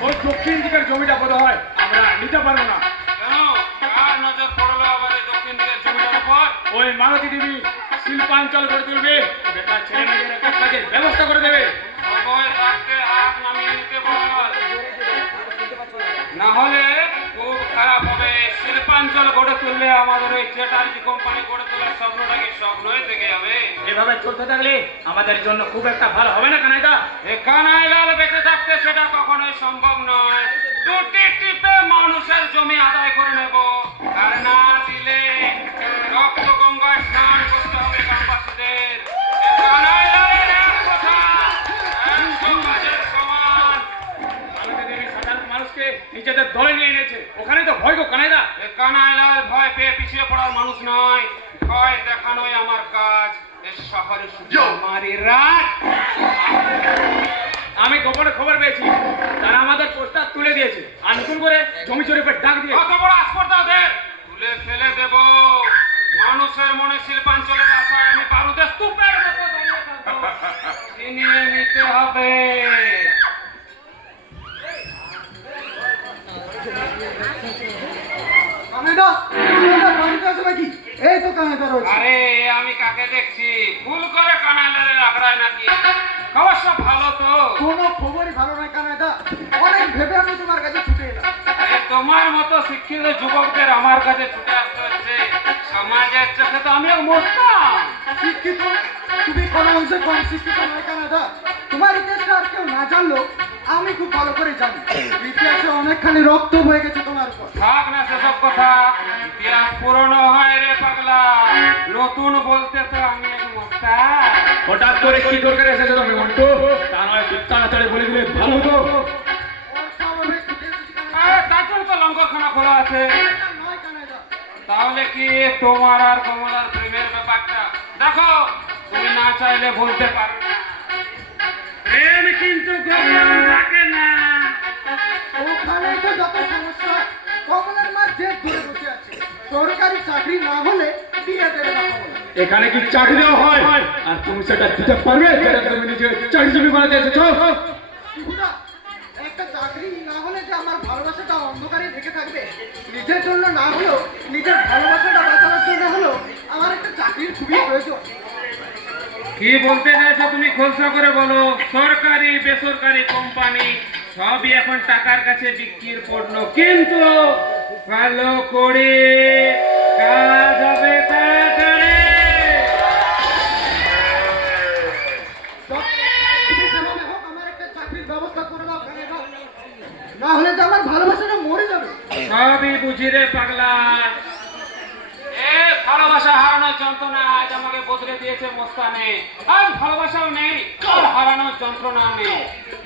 ওই দক্ষিণ দিকের জমিটা বোধ হয় আমরা নিতে পারবো না। কেন? কার নজর পড়লো আবার এই দক্ষিণ দিকের জমিটার উপর? ওই মালতী দেবী শিল্পাঞ্চল করে তুলবে, বেকার ছেলে মেয়েদের একটা কাজের ব্যবস্থা করে দেবে। সময় থাকতে হাত নামিয়ে নিতে বল, না হলে খুব খারাপ হবে। শিল্পাঞ্চল গড়ে তুললে আমাদের ওই চ্যাটার্জি কোম্পানি গড়ে তোলার স্বপ্নটা কি স্বপ্নই থেকে যাবে? এভাবে চলতে থাকলে আমাদের জন্য খুব একটা ভালো হবে না কানাইদা। এ কানাইলাল বেঁচে থাকতে সেটা কখনোই সম্ভব নয়। দুটি টিপে মানুষের জমি আদায় করে নেব, আর না দিলে রক্ত গঙ্গায় স্নান করতে হবে গ্রামবাসীদের। এ কানাইলালের এক কথা, 100 কাজের সমান। আমাদের দেবী সাধারণ মানুষকে নিজেদের দলে নিয়ে এনেছে, ওখানে তো ভয় গো কানাইদা। এ কানাইলাল ভয় পেয়ে পিছিয়ে পড়ার মানুষ নয়, ভয় দেখানোই আমার কাজ। এ শহরে শুধু আমারই রাত। আমি গোপনে খবর পেয়েছি, তারা আমাদের প্রস্তাব তুলে দিয়েছে, আর নতুন করে জমি জরিপের ডাক দিয়ে কত বড় আসপর্দা ওদের! তুলে ফেলে দেব। মানুষের মনে শিল্পাঞ্চলের আশায় আমি বারুদের স্তূপের মতো দাঁড়িয়ে থাকবো। ছিনিয়ে নিতে হবে। কানাইদা, বাড়িতে আছে নাকি? এই তো কানাইদা রয়েছে। আরে আমি কাকে দেখছি? ভুল করে কানাইলালের আখড়ায় নাকি? খবর সব ভালো তো? কোনো খবরই ভালো নয় কানাইদা, অনেক ভেবে আমি তোমার কাছে ছুটে এলাম। আরে তোমার মতো শিক্ষিত যুবকদের আমার কাছে ছুটে আসতে হচ্ছে। সমাজের চোখে তো আমি মোস্তান। শিক্ষিত? তুমি কোনো অংশে কম শিক্ষিত নয় কানাইদা। তোমার ইতিহাসটা আর কেউ না জানলো আমি খুব ভালো করে জানি। ইতিহাসে অনেকখানি রক্ত বয়ে গেছে তোমার উপর। থাক না সেসব কথা, ইতিহাস পুরনো হয় রে পাগলা, নতুন বলতে তো আমি এক মোস্তান। হঠাৎ করে কি দরকার এসেছে তুমি মন্টু? তা নয় বিজ্ঞানাচারে বলে দিলে ভালো হতো। ওর স্বভাবে ছুটে এসেছি কানাইদা। আরে তার জন্য তো লঙ্গরখানা খোলা আছে। এটা নয় কানাইদা। তাহলে কি তোমার আর কমলার প্রেমের ব্যাপারটা? দেখো, তুমি না চাইলে বলতে পারো না। প্রেম কিন্তু গোপন থাকে না। ওখানে তো যত সমস্যা, কমলের মা জেদ ধরে বসে আছে। সরকারি চাকরি না হলে দিয়ে দেবে না কমল। এখানে কি চাকরি দেওয়া হয়, আর তুমি সেটা দিতে পারবে যেটা তুমি নিজে চাকরি জমি বানাতে এসেছো? শিবুদা, একটা চাকরি না হলে যে আমার ভালোবাসাটা অন্ধকারে থেকে থাকবে, নিজের জন্য না হলেও নিজের ভালোবাসাটা বাঁচানোর জন্য হলেও আমার একটা চাকরির খুবই প্রয়োজন। কি বলতে চাইছো তুমি খোলসা করে বলো। সরকারি বেসরকারি কোম্পানি সবই এখন টাকার কাছে বিক্রির পণ্য, কিন্তু ভালো করে কাজ হবে তাড়াতাড়ি। তুমি যেভাবে হোক আমার একটা চাকরির ব্যবস্থা করে দাও কানাইদা। না হলে তো আমার ভালোবাসাটা মরে যাবে। সবই বুঝি রে পাগলা। এ ভালোবাসা হারানোর যন্ত্রণা আজ আমাকে বদলে দিয়েছে মোস্তানে। আজ ভালোবাসাও নেই, আর হারানোর যন্ত্রণা নেই।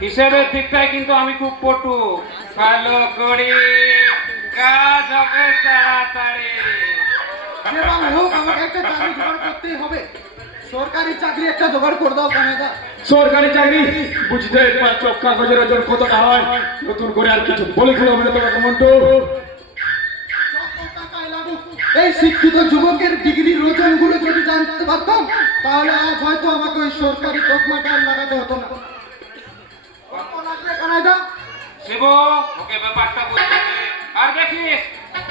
হিসেবের দিকটাই কিন্তু আমি খুব পটু। ভালো করি কাজ হবে তাড়াতাড়ি। এবং হোক আমাকে একটা চাকরি জোগাড় করতেই হবে। সরকারি চাকরি একটা জোগাড় করে দাও কানাইদা। সরকারি চাকরি বুঝতে পারছো কাগজের ওজন কতটা হয়? নতুন করে আর কিছু বলে খেলে হবে না তোমাকে মন্টু। যত টাকাই লাগুক, এই শিক্ষিত যুবকের ডিগ্রির ওজনগুলো যদি জানতে পারতাম তাহলে আজ হয়তো আমাকে ওই সরকারি তকমাটা আর লাগাতে হতো না। কত লাগবে কানাইদা? শিব ওকে ব্যাপারটা বুঝতে দে। আর দেখিস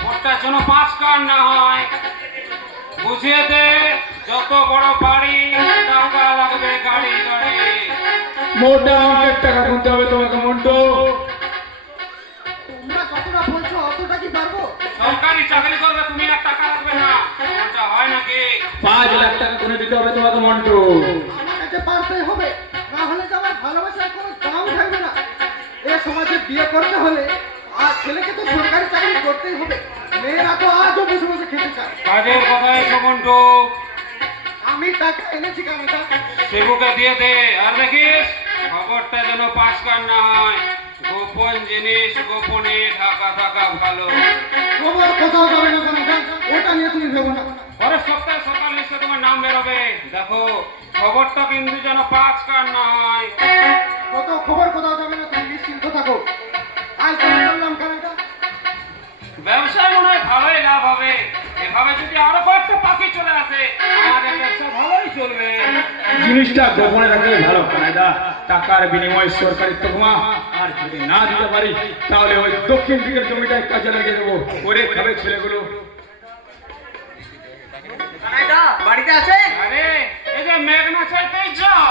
ওটা যেন 5 কান না হয়, বুঝিয়ে দে। যত বড় বাড়ি টাকা লাগবে গাড়ি গাড়ি, মোটা অঙ্কের টাকা গুনতে হবে তোমাকে মন্টু। তোমরা কতটা বলছো অতটা কি পারবো? সরকারি চাকরি করবে তুমি, আর টাকা লাগবে না, ওটা হয় নাকি? 5 লাখ টাকা গুনে দিতে হবে তোমাকে মন্টু। আমার কাছে পারতেই হবে, না হলে তো আমার ভালোবাসার কোনো দাম থাকবে না। এ সমাজে বিয়ে করতে হলে আর ছেলেকে তো সরকারি চাকরি করতেই হবে। মেয়েরা তো আজও বসে বসে খেতে চায়। কাজের কথা এসো মন্টু, আমি টাকা এনেছি কানাইদা। শিবুকে দিয়ে দে। আর দেখিস খবরটা যেন 5 কান না হয়, গোপন জিনিস গোপনে ঢাকা থাকা ভালো। খবর কোথাও যাবে না কানাইদা, ওটা নিয়ে তুমি ভেবো না। পরের সপ্তাহে সকাল লিস্টে তোমার নাম বেরোবে। দেখো খবরটা কিন্তু যেন 5 কান না হয়। কত খবর কোথাও যাবে না, তুমি নিশ্চিন্ত থাকো। আজ তো চললাম কানাইদা। ব্যবসায় মনে হয় ভালোই লাভ হবে। এভাবে যদি আরো কয়েকটা পাখি চলে আসে আমাদের ব্যবসা ভালোই চলবে। জিনিসটা গোপনে রাখলে ভালো কানাইদা। টাকার বিনিময়ে সরকারি তকমা, আর যদি না দিতে পারি তাহলে ওই দক্ষিণ দিকের জমিটায় কাজে লাগিয়ে দেবো, করে খাবে ছেলেগুলো। কানাইদা বাড়িতে আছেন? আরে এই যে মেঘনা চাইতেই যাও।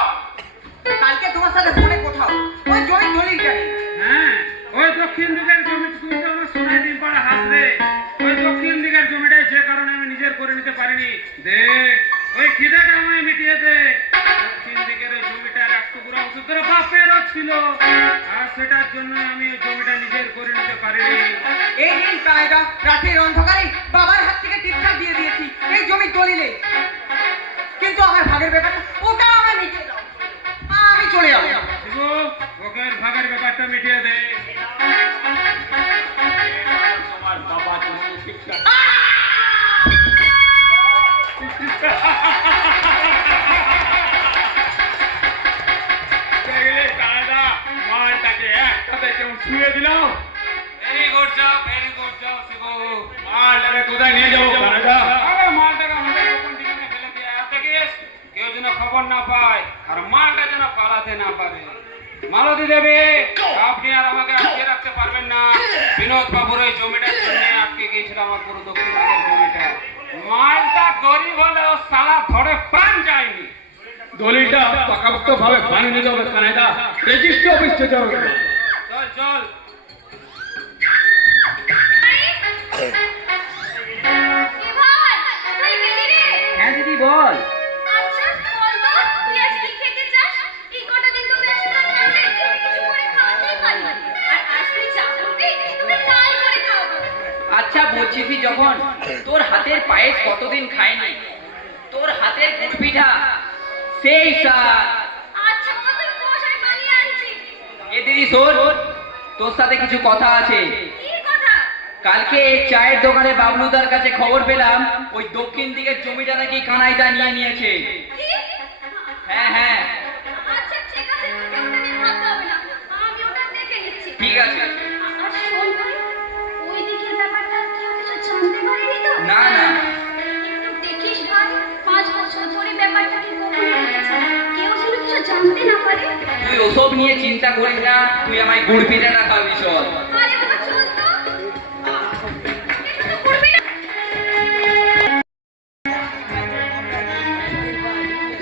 কালকে তোমার সাথে ফোনে কোথাও ওই জমি দলিলটা নেই। হ্যাঁ, ওই দক্ষিণ দিকের জমি তুমি তো আমার সোনায় ডিম পাড়া হাসবে। ওই দক্ষিণ দিকের জমিটাই যে কারণে আমি নিজের করে নিতে পারিনি। দে ওই খিদেটা আমায় মিটিয়ে দে। দক্ষিণ দিকের ওই জমিটার এক টুকরা অংশ তোর বাপেরও ছিল, আর সেটার জন্য আমি ওই জমিটা নিজের করে নিতে পারিনি। এই দিন কানাইদা রাতের অন্ধকারে বাবার হাত থেকে টিপটা দিয়ে দিয়েছি এই জমির দলিলে, কিন্তু আমার ভাগের ব্যাপারটা ওটা আমার মিটিয়ে দাও, আমি চলে যাবো। শিবু ওকে ওর ভাগের ব্যাপারটা মিটিয়ে দে। তোমার বাবা তোমাকে শিক্ষা দেখলে কানাইদা মালটাকে একসাথে কেমন শুয়ে দিলাম। ভেরি গুড যাও শিবু। মালটাকে কোথায় নিয়ে যাবো কানাইদা? আরে মালটাকে আমাদের গোপন ঠিকানায় ফেলে দিয়ে আর দেখিস কেউ যেন খবর না পায়, আর মালটা যেন পালাতে না পারে। মালতী দেবী আপনি আর আমাকে আটকে রাখতে পারবেন না। বিনোদ বাবুর ওই জমিটার জন্য আটকে গিয়েছিল আমার পুরো দক্ষিণ দিকের জমিটা। মালটা গরিব হলেও সালা ধরে প্রাণ যায়নি। দলিলটা পাকাপোক্ত ভাবে বানিয়ে নিতে হবে কানাইদা, রেজিস্ট্রি অফিস যেতে হবে। চল চল। এবার তুই গেলি রে? হ্যাঁ দিদি বল। আচ্ছা বল তো, তুই আজ কি খেতে চাস? এই কটা দিন তো বেশ থাকলে কিছু করে খাওয়াতেই পারি। আর আজ তুই চা করবি, তোকে তাই করে খাওয়াবো। আচ্ছা বলছিস যখন, তোর হাতের পায়েস কতদিন খাইনি, তোর হাতের গুড় পিঠা সেই স্বাদ। আচ্ছা বাবা, তুই বস, আমি বানিয়ে আনছি। এ দিদি শোন, তোর সাথে কিছু কথা আছে। কি কথা? কালকে চায়ের দোকানে বাবলুদার কাছে খবর পেলাম ওই দক্ষিণ দিকের জমিটা নাকি কানাইদা নিয়ে নিয়েছে। কি? হ্যাঁ হ্যাঁ আচ্ছা ঠিক আছে, তোকে ওটা নিয়ে ভাবতে হবে না, আমি ওটা দেখে নিচ্ছি। ঠিক আছে। আর শোন ভাই, ওই দিকের ব্যাপারটা কেউ কিছু জানতে পারেনি তো? না না একটু দেখিস ভাই, 5 বছর ধরে ব্যাপারটাকে গোপন রেখেছে, কেউ যেন কিছু জানতে না পারে। তুই ওসব নিয়ে চিন্তা করিস না, তুই আমায় গুড় পিঠাটা খাবি চল। আরে বাবা চল তো, একটু করবি না?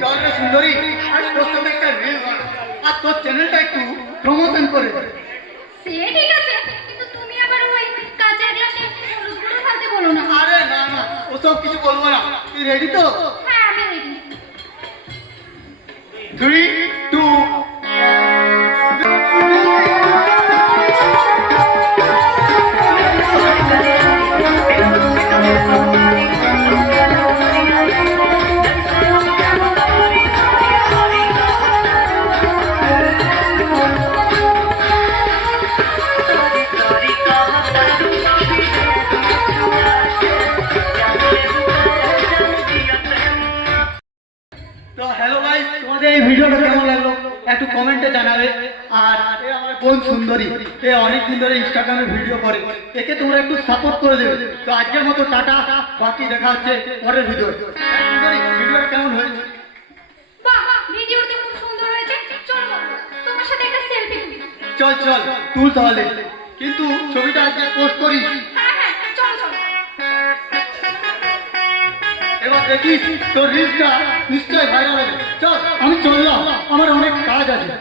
চল রে সুন্দরী, আজ তোর সাথে একটা রিল বানাবো, আর তোর চ্যানেলটা একটু প্রমোশন করে দে। সে ঠিক আছে, কিন্তু তুমি আবার ওই কাঁচের গ্লাসে হলুদ গুঁড়ো ফেলতে বলো না। আরে না না, ওসব কিছু বলবো না। তুই রেডি তো? হ্যাঁ আমি রেডি। 3, 2, কোন সুন্দরী, এ অনেকদিন ধরে ইনস্টাগ্রামে ভিডিও করে, একে তোমরা একটু সাপোর্ট করে দেবে। তো আজকের মতো টাটা, বাকি দেখা হচ্ছে পরের ভিডিও। সুন্দরী, ভিডিওটা কেমন হয়েছে? বাহ, ভিডিওটা খুব সুন্দর হয়েছে। চলো বাবা, তোমার সাথে একটা সেলফি তুলি। চল চল তুল তাহলে, কিন্তু ছবিটা আজকে পোস্ট করি। হ্যাঁ হ্যাঁ, চলো চলো। এবার দেখিস তোর রিলসটা নিশ্চয়ই ভাইরাল হবে। চল আমি চললাম, আমার অনেক কাজ আছে।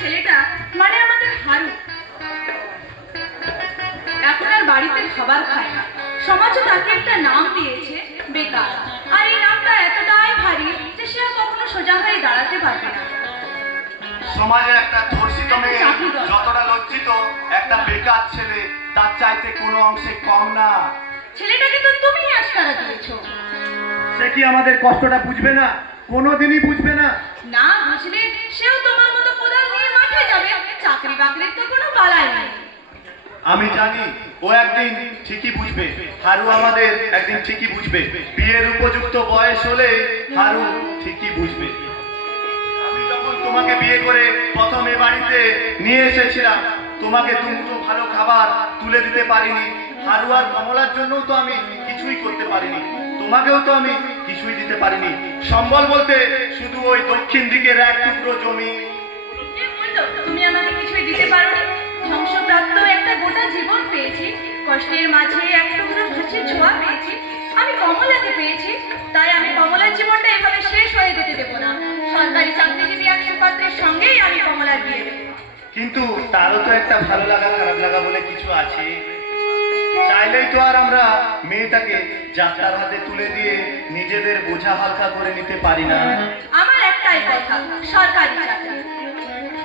ছেলেটা মানে আমাদের হারু এখন আর বাড়িতে খাবার খায় না। সমাজও তাকে একটা নাম দিয়েছে বেকার। আর এই নামটা এতটাই ভারী যে সে আর কখনো সোজা হয়ে দাঁড়াতে পারবে না। সমাজের একটা ধর্ষিত মেয়ে যতটা লজ্জিত, একটা বেকার ছেলে তার চাইতে কোনো অংশে কম না। ছেলেটাকে তো তুমি আশকারা দিয়েছো। সে কি আমাদের কষ্টটা বুঝবে না? কোনোদিনই বুঝবে না। না বুঝলে সেও তোমার মতো কোদাল নিয়ে মাঠে যাবে। চাকরি বাকরির তো কোনো বালাই নেই। আমি জানি ও একদিন ঠিকই বুঝবে। হারু আমাদের একদিন ঠিকই বুঝবে। বিয়ের উপযুক্ত বয়স হলে হারু ঠিকই বুঝবে। আমি যখন তোমাকে বিয়ে করে প্রথমে বাড়িতে নিয়ে এসেছিলাম, তোমাকে দুমুঠো ভালো খাবার তুলে দিতে পারিনি। হারু আর কমলার জন্যও তো আমি কিছুই করতে পারিনি। তোমাকেও তো আমি কিছুই দিতে পারিনি। সম্বল বলতে শুধু ওই দক্ষিণ দিকের এক টুকরো জমি। কে বললো তুমি আমাকে কিছুই দিতে পারোনি? ধ্বংসপ্রাপ্ত একটা গোটা জীবন পেয়েছি, কষ্টের মাঝে এক টুকরো হাসির ছোঁয়া পেয়েছি। আমি কমলাকে পেয়েছি, তাই আমি কমলার জীবনটা এভাবে শেষ হয়ে যেতে দেবো না। সরকারি চাকরিজীবী এক সুপাত্রের সঙ্গেই আমি কমলার বিয়ে দেবো। কিন্তু তারও তো একটা ভালো লাগা খারাপ লাগা বলে কিছু আছে। চাইলেই তো আর আমরা মেয়েটাকে যাত্রার হাতে তুলে দিয়ে নিজেদের বোঝা হালকা করে নিতে পারি না। আমার একটাই কথা, সরকারি চাকরি।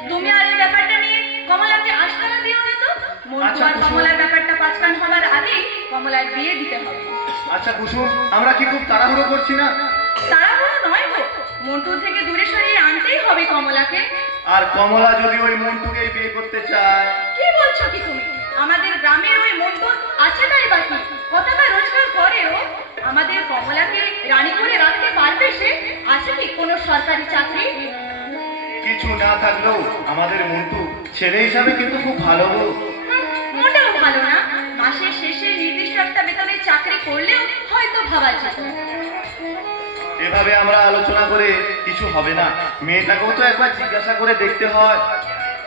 তুমি আর এই ব্যাপারটা নিয়ে কমলাকে আশকারা দিও না তো। মন্টু আর কমলার ব্যাপারটা পাঁচকান হবার আগেই কমলার বিয়ে দিতে হবে। আচ্ছা কুসুম, আমরা কি খুব তাড়াহুড়ো করছি না? তাড়াহুড়ো নয় গো, মন্টুর থেকে দূরে সরিয়ে আনতেই হবে কমলাকে। আর কমলা যদি ওই মন্টুকেই বিয়ে করতে চায়? কি বলছো কি তুমি? আমাদের গ্রামের ওই মন্টু আছেটাই বাকি, কত টাকা রোজগার করেও আমাদের কমলাকে রানী করে রাখতে পারবে সে? আছে কি কোনো সরকারি চাকরি? কিছু না থাকলেও আমাদের মন্টু ছেলে হিসাবে কিন্তু খুব ভালো গো। মোটেও ভালো না। মাসের শেষে নির্দিষ্ট একটা বেতনের চাকরি করলেও হয়তো ভাবা যেত। এভাবে আমরা আলোচনা করে কিছু হবে না। মেয়েটাকেও তো একবার জিজ্ঞাসা করে দেখতে হয়।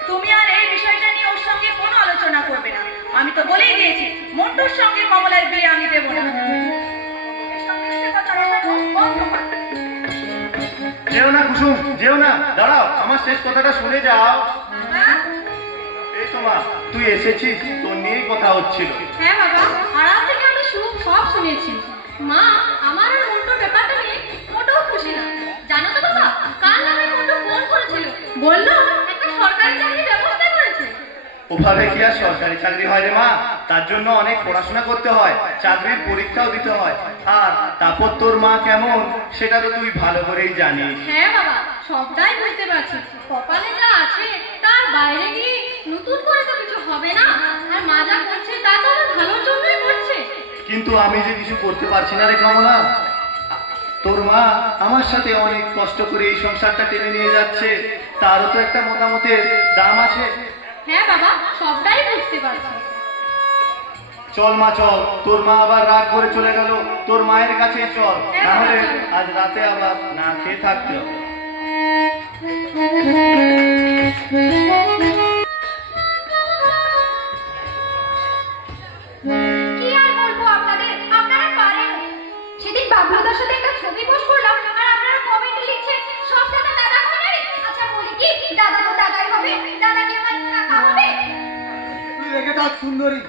তুমি আর এই বিষয়টা নিয়ে ওর সঙ্গে কোনো আলোচনা করবে না। আমি তো বলেই দিয়েছি মন্টুর সঙ্গে কমলার বিয়ে আমি দেবো না। যেও না কুসুম, যেও না, দাঁড়াও, আমার শেষ কথাটা শুনে যাও। এই তো মা, তুই এসেছিস, তোর নিয়েই কথা হচ্ছিল। হ্যাঁ বাবা, আড়াল থেকে আমি সব শুনেছি। মা আমার আর মন্টুর ব্যাপারটা নিয়ে মোটেও খুশি না। জানো তো বাবা, কাল আমার মন্টু ফোন করেছিল, বললো একটা সরকারি চাকরির ব্যবস্থা করেছে। ওভাবে কি আর সরকারি চাকরি হয় রে মা? তার জন্য অনেক পড়াশোনা করতে হয়, চাকরির পরীক্ষাও দিতে হয়। আর তারপর তোর মা কেমন সেটা তো তুই ভালো করেই জানিস। হ্যাঁ বাবা, সবটাই বুঝতে পারছি। কপালে যা আছে তার বাইরে গিয়ে নতুন করে তো কিছু হবে না। আর মা যা করছে তা তো আমার ভালোর জন্যই করছে। কিন্তু আমি যে কিছু করতে পারছি না রে কমলা। তোর মা আমার সাথে অনেক কষ্ট করে এই সংসারটা টেনে নিয়ে যাচ্ছে, তারও তো একটা মতামতের দাম আছে। হ্যাঁ বাবা, সবটাই বুঝতে পারছি। চল মা চল, তোর মা আবার রাগ করে চলে গেল, তোর মায়ের কাছে চল, না হলে আজ রাতে আবার না খেয়ে থাকতে হবে। কি আর বলবো আপনাদের, আপনারা পারেন। সেদিন বাবলুদার সাথে একটা ছবি পোস্ট করলাম আর আপনারা কমেন্টে লিখছেন সব দাদা দাদা হয় না রে। আচ্ছা বলি কি, দাদা তো দাদাই হবে, দাদা কি আমার কাকা হবে? তুই দেখে থাক সুন্দরী,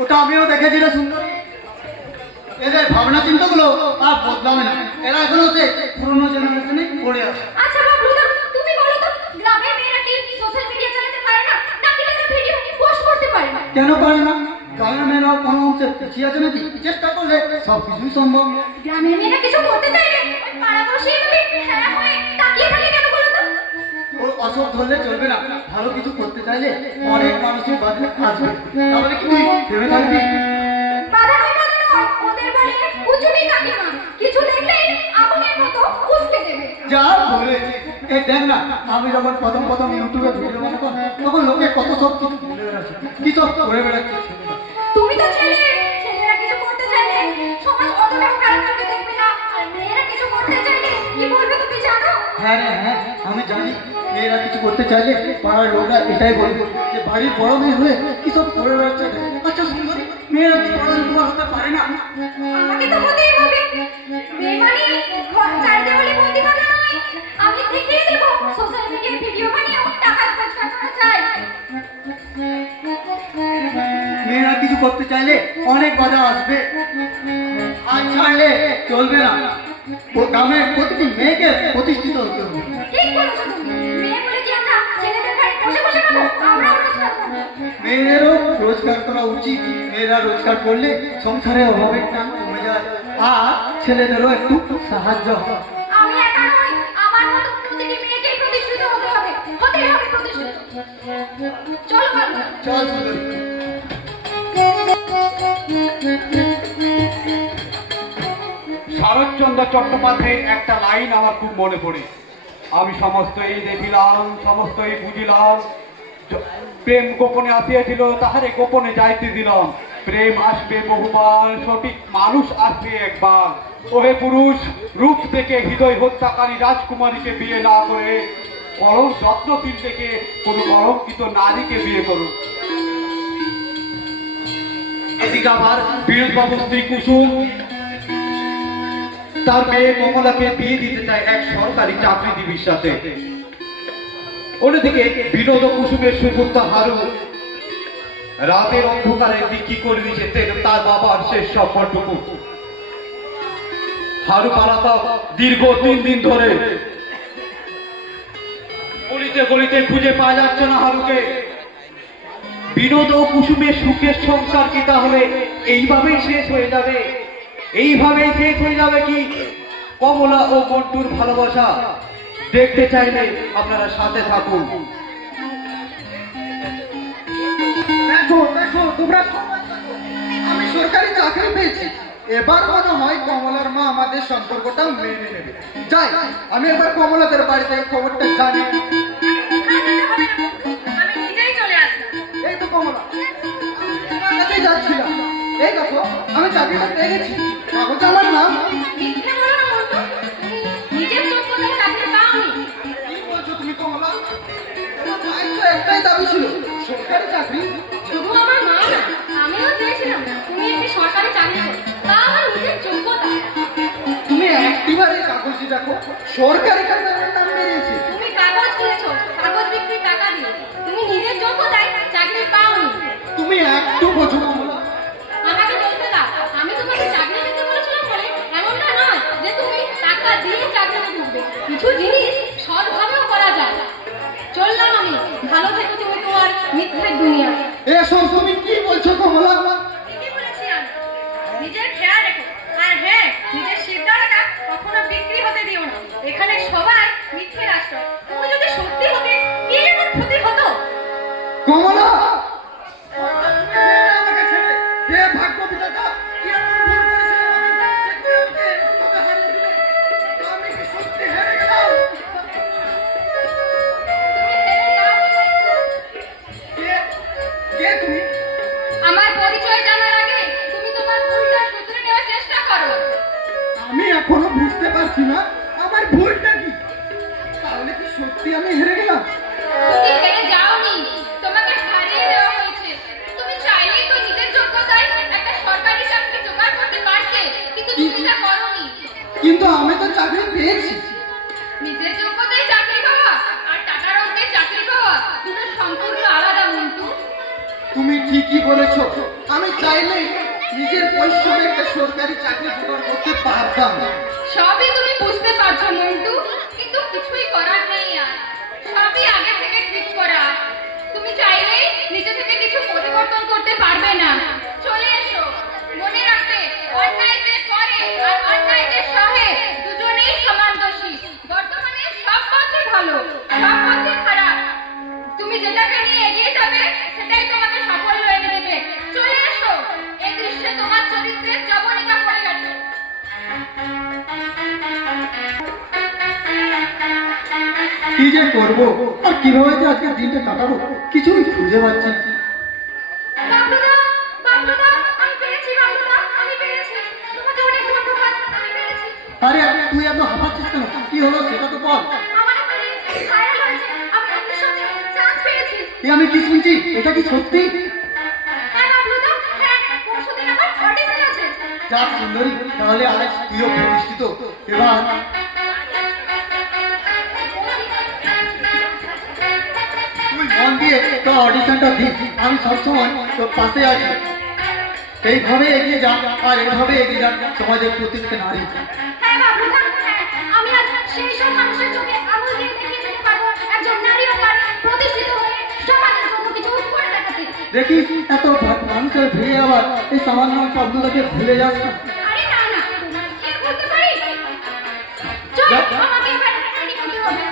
ওটা আমিও দেখেছি রে সুন্দরী। এদের ভাবনা চিন্তাগুলো আর বদলাবে না, এরা এখনো সে পুরোনো জেনারেশনে পড়ে আছে। আচ্ছা বাবলুদা, তুমি বলো তো, গ্রামের মেয়েরা কি সোশ্যাল মিডিয়া চালাতে পারে না, নাকি তারা ভিডিও পোস্ট করতে পারে না? কেন পারে না? গ্রামের মেয়েরাও কোনো অংশে পিছিয়ে আছে নাকি? চেষ্টা করলে সব কিছুই সম্ভব। গ্রামের মেয়েরা কিছু করতে চাইলে ওই পাড়া বসিয়ে হ্যাঁ হয়ে তাকিয়ে থাকে কেন বলো তো? ওর অসুখ ধরলে চলবে না, ভালো কিছু করতে চাইলে অনেক মানুষের বাধা আসবে, তাহলে কি তুই ভেবে থাকবি? বাধা নয়, ওদের বলে এই কাকিমা কিছু দেখলেই আগুনের মতো উস্কে দেবে। যা বলেছি, এই দেখ না, আমি যখন প্রথম ইউটিউবে ভিডিও বানাতাম তখন লোকে কত সব কিছু বলে বেড়াচ্ছে, কি সব করে বেড়াচ্ছে। তুমি তো ছেলে, ছেলেরা কিছু করতে চাইলে সমাজ অতটাও খারাপ চোখে দেখবে না, আর মেয়েরা কিছু করতে চাইলে কি বলবে তুমি জানো? হ্যাঁ রে হ্যাঁ, আমি জানি মেয়েরা কিছু করতে চাইলে পাড়ার লোকরা এটাই বলবে যে বাড়ির বড় মেয়ে হয়ে কি সব করে বেড়াচ্ছে। আচ্ছা সুন্দরী, মেয়েরা কি পড়াশোনা হতে পারে না? আমাকে তো হতেই হবে। মেয়ে মানে ঘর চার দেওয়ালে বন্দি থাকা নয়। আমি দেখিয়ে দেব সোশ্যাল মিডিয়ায় ভিডিও বানিয়েও টাকা রোজগার করা যায়। মেয়েরা কিছু করতে চাইলে অনেক বাধা আসবে, আর ছাড়লে চলবে না। ও গ্রামের প্রতিটি মেয়েকে প্রতিষ্ঠিত হতে হবে। ঠিক বলেছো তুমি। মেয়ে বলে কি আমরা ছেলেদের ঘরে বসে বসে খাবো? আমরাও রোজগার করবো। মেয়েদেরও রোজগার করা উচিত। মেয়েরা রোজগার করলে সংসারের অভাবের টান কমে যায়, আর ছেলেদেরও একটু সাহায্য হয়। আমি একা নই, আমার মতো প্রতিটি মেয়েকেই প্রতিষ্ঠিত হতে হবে। হতেই হবে প্রতিষ্ঠিত। চলো বাবু। চল সুন্দরী। শরৎচন্দ্র চট্টোপাধ্যায়ের একটা লাইন আমার খুব মনে পড়ে। আমি সমস্ত এই দেখিলাম, সমস্ত এই বুঝিলাম, প্রেম গোপনে আসিয়াছিল, তাহারে গোপনে যাইতে দিলাম। প্রেম আসবে বহুবার, সঠিক মানুষ আসবে একবার। ওহে পুরুষ, রূপ থেকে হৃদয় হত্যাকারী রাজকুমারীকে বিয়ে না করে কলম যত্নশীল থেকে কোনো কলঙ্কিত নারীকে বিয়ে করুন। এদিকে আবার বিনোদবাবুর স্ত্রী কুসুম তার মেয়ে কমলাকে বিয়ে দিতে চায় এক সরকারি চাকরিজীবীর সাথে। অন্যদিকে বিনোদ ও কুসুমের সুপুত্র হারু রাতের অন্ধকারে বিক্রি করে দিয়েছে তার বাবার শেষ সম্পর্কটুকু। হারু পালাতা দীর্ঘ 3 দিন ধরে, গলিতে গলিতে খুঁজে পাওয়া যাচ্ছে না হারুকে। বিনোদ ও কুসুমের সুখের সংসার কি তাহলে এইভাবেই শেষ হয়ে যাবে? এইভাবেই শেষ হয়ে যাবে কি কমলা ও মন্টুর ভালোবাসা? দেখতে চাইলে আপনারা সাথে থাকুন। দেখো দেখো, তোমরা সবাই দেখো, আমি সরকারি চাকরি পেয়েছি। এবার মনে হয় কমলার মা আমাদের সম্পর্কটা মেনে নেবে। যাই, আমি এবার কমলাদের বাড়ি থেকে খবরটা জানি। আমি নিজেই চলে আসবো। এই তো কমলা, আমি তোমার কাছেই যাচ্ছিলাম। এই দেখো, আমি চাকরিটা পেয়ে গেছি, কাগজ আমার নাম। মিথ্যে বলো না মন্টু, তুমি নিজের যোগ্যতায় চাকরি পাওনি। কি বলছো তুমি কমলা? তোমার মায়ের তো একটাই দাবি ছিল, সরকারি চাকরি। শুধু আমার মা না, আমিও চেয়েছিলাম তুমি একটি সরকারি চাকরি করো, তা আমার নিজের যোগ্যতা। তুমি একটিবারে কাগজটি দেখো, সরকারি চাকরির নাম বেরিয়েছে। তুমি কাগজ কিনেছো কাগজ বিক্রির টাকা দিয়ে, তুমি নিজের যোগ্যতায় চাকরি পাওনি। তুমি একটু বোঝো কমলা। আমাকে বলতে দাও, আমি তোমাকে চাকরি দিতে বলেছিলাম বলে এমনটা নয় যে তুমি টাকা দিয়ে চাকরিতে ঢুকবে। কিছু জিনিস সৎভাবেও করা যায়। চললাম আমি, ভালো থেকো তুমি তোমার মিথ্যের দুনিয়া। এসব তুমি কি বলছো কমলা? ঠিকই বলেছি আমি। নিজের খেয়াল রেখো, আর হ্যাঁ, নিজের সিদ্ধান্তটা কখনো বিক্রি হতে দিও না। এখানে সবাই মিথ্যের আশ্রয়। তুমি যদি সত্যি হতে, কি এমন ক্ষতি হতো? কমলা, আমাকে ছেড়ে হে ভাগ্য বিধাতা, কি এমন ভুল করেছিলাম আমি যে তুই আমাকে এভাবে হারিয়ে দিলে? আমি কি সত্যি হেরে গেলাম? তুমি হেরে যাওনি কিন্তু। কে তুমি? আমার পরিচয় জানার আগে তুমি তোমার ভুলটা শুধরে নেওয়ার চেষ্টা করো। আমি এখনো বুঝতে পারছি না আমার ভুলটা কি। তাহলে কি সত্যি আমি হেরে গেলাম? তুমি হেরে যাওনি, তোমাকে হারিয়ে দেওয়া হয়েছে। তুমি চাইলেই তো নিজের যোগ্যতায় একটা সরকারি চাকরি জোগাড় করতে পারতে, কিন্তু তুমি তা করোনি। কিন্তু আমি তো চাকরি পেয়েছি। নিজের যোগ্যতায় চাকরি পাওয়া আর টাকার অঙ্কে চাকরি পাওয়া দুটো সম্পূর্ণ আলাদা মন্টু। তুমি ঠিকই বলেছো, আমি চাইলে নিজের পরিশ্রমে একটা সরকারি চাকরি জোগাড় করতে পারতাম। সবই তুমি বুঝতে পারছো মন্টু, কিন্তু কিছুই করার নেই আর। সবই আগে থেকে ঠিক করা। তুমি চাইলে নিজে থেকে কিছু পরিবর্তন করতে পারবে না। চলে এসো, মনে রাখবে অন্যায় যে করে আর অন্যায় যে সহে দুজনেই সমান দোষী। বর্তমানে সব পথে ভালো, সব পথে খারাপ। তুমি যেটাকে নিয়ে এগিয়ে যাবে সেটাই তোমাকে সাফল্য এনে দেবে। চলে এসো, এই দৃশ্যে তোমার চরিত্রের জবনিকা পড়ে গেছে। কি যে করব আর কিভাবে যে আজকে দিনটা কাটাবো কিছুই খুঁজে পাচ্ছি না। বাবলুদা, বাবলুদা, আমি পেরেছি বাবলুদা, আমি পেরেছি। তোমাকে অনেক ধন্যবাদ, আমি পেরেছি। আরে তুই এত হাঁপাচ্ছিস কেন? কি হলো সেটা তো বল। আমার একটা ভাইরাল হয়েছে, আমি তোমাদের সাথে চান্স পেয়েছি। এ আমি কি শুনছি? এটা কি সত্যি? হ্যাঁ বাবলুদা, হ্যাঁ, পরশুদিন আমার অডিশন আছে। যাক সুন্দরী, তাহলে আজ তুইও প্রতিষ্ঠিত। এবার তুই মন দিয়ে তোর অডিশনটা দিস, আমি সবসময় তোর পাশে আছি। এইভাবে এগিয়ে যা, আর এইভাবে এগিয়ে যান সমাজের প্রত্যেকটা নারী। হ্যাঁ বাবলুদা, হ্যাঁ, আমি আজ সেই সব মানুষের চোখে আঙুল দিয়ে দেখিয়ে দিতে পারবো একজন নারী ও নারী প্রতিষ্ঠিত হয়ে সমাজের জন্য কিছু করে দেখাতে। দেখিস এত মানুষের ভিড়ে আবার এই সামান্য পাবলুটাকে ভুলে যাস না। আরে না না, কি বলতে পারি? চল, আমাকে এবার রেডি করতে হবে।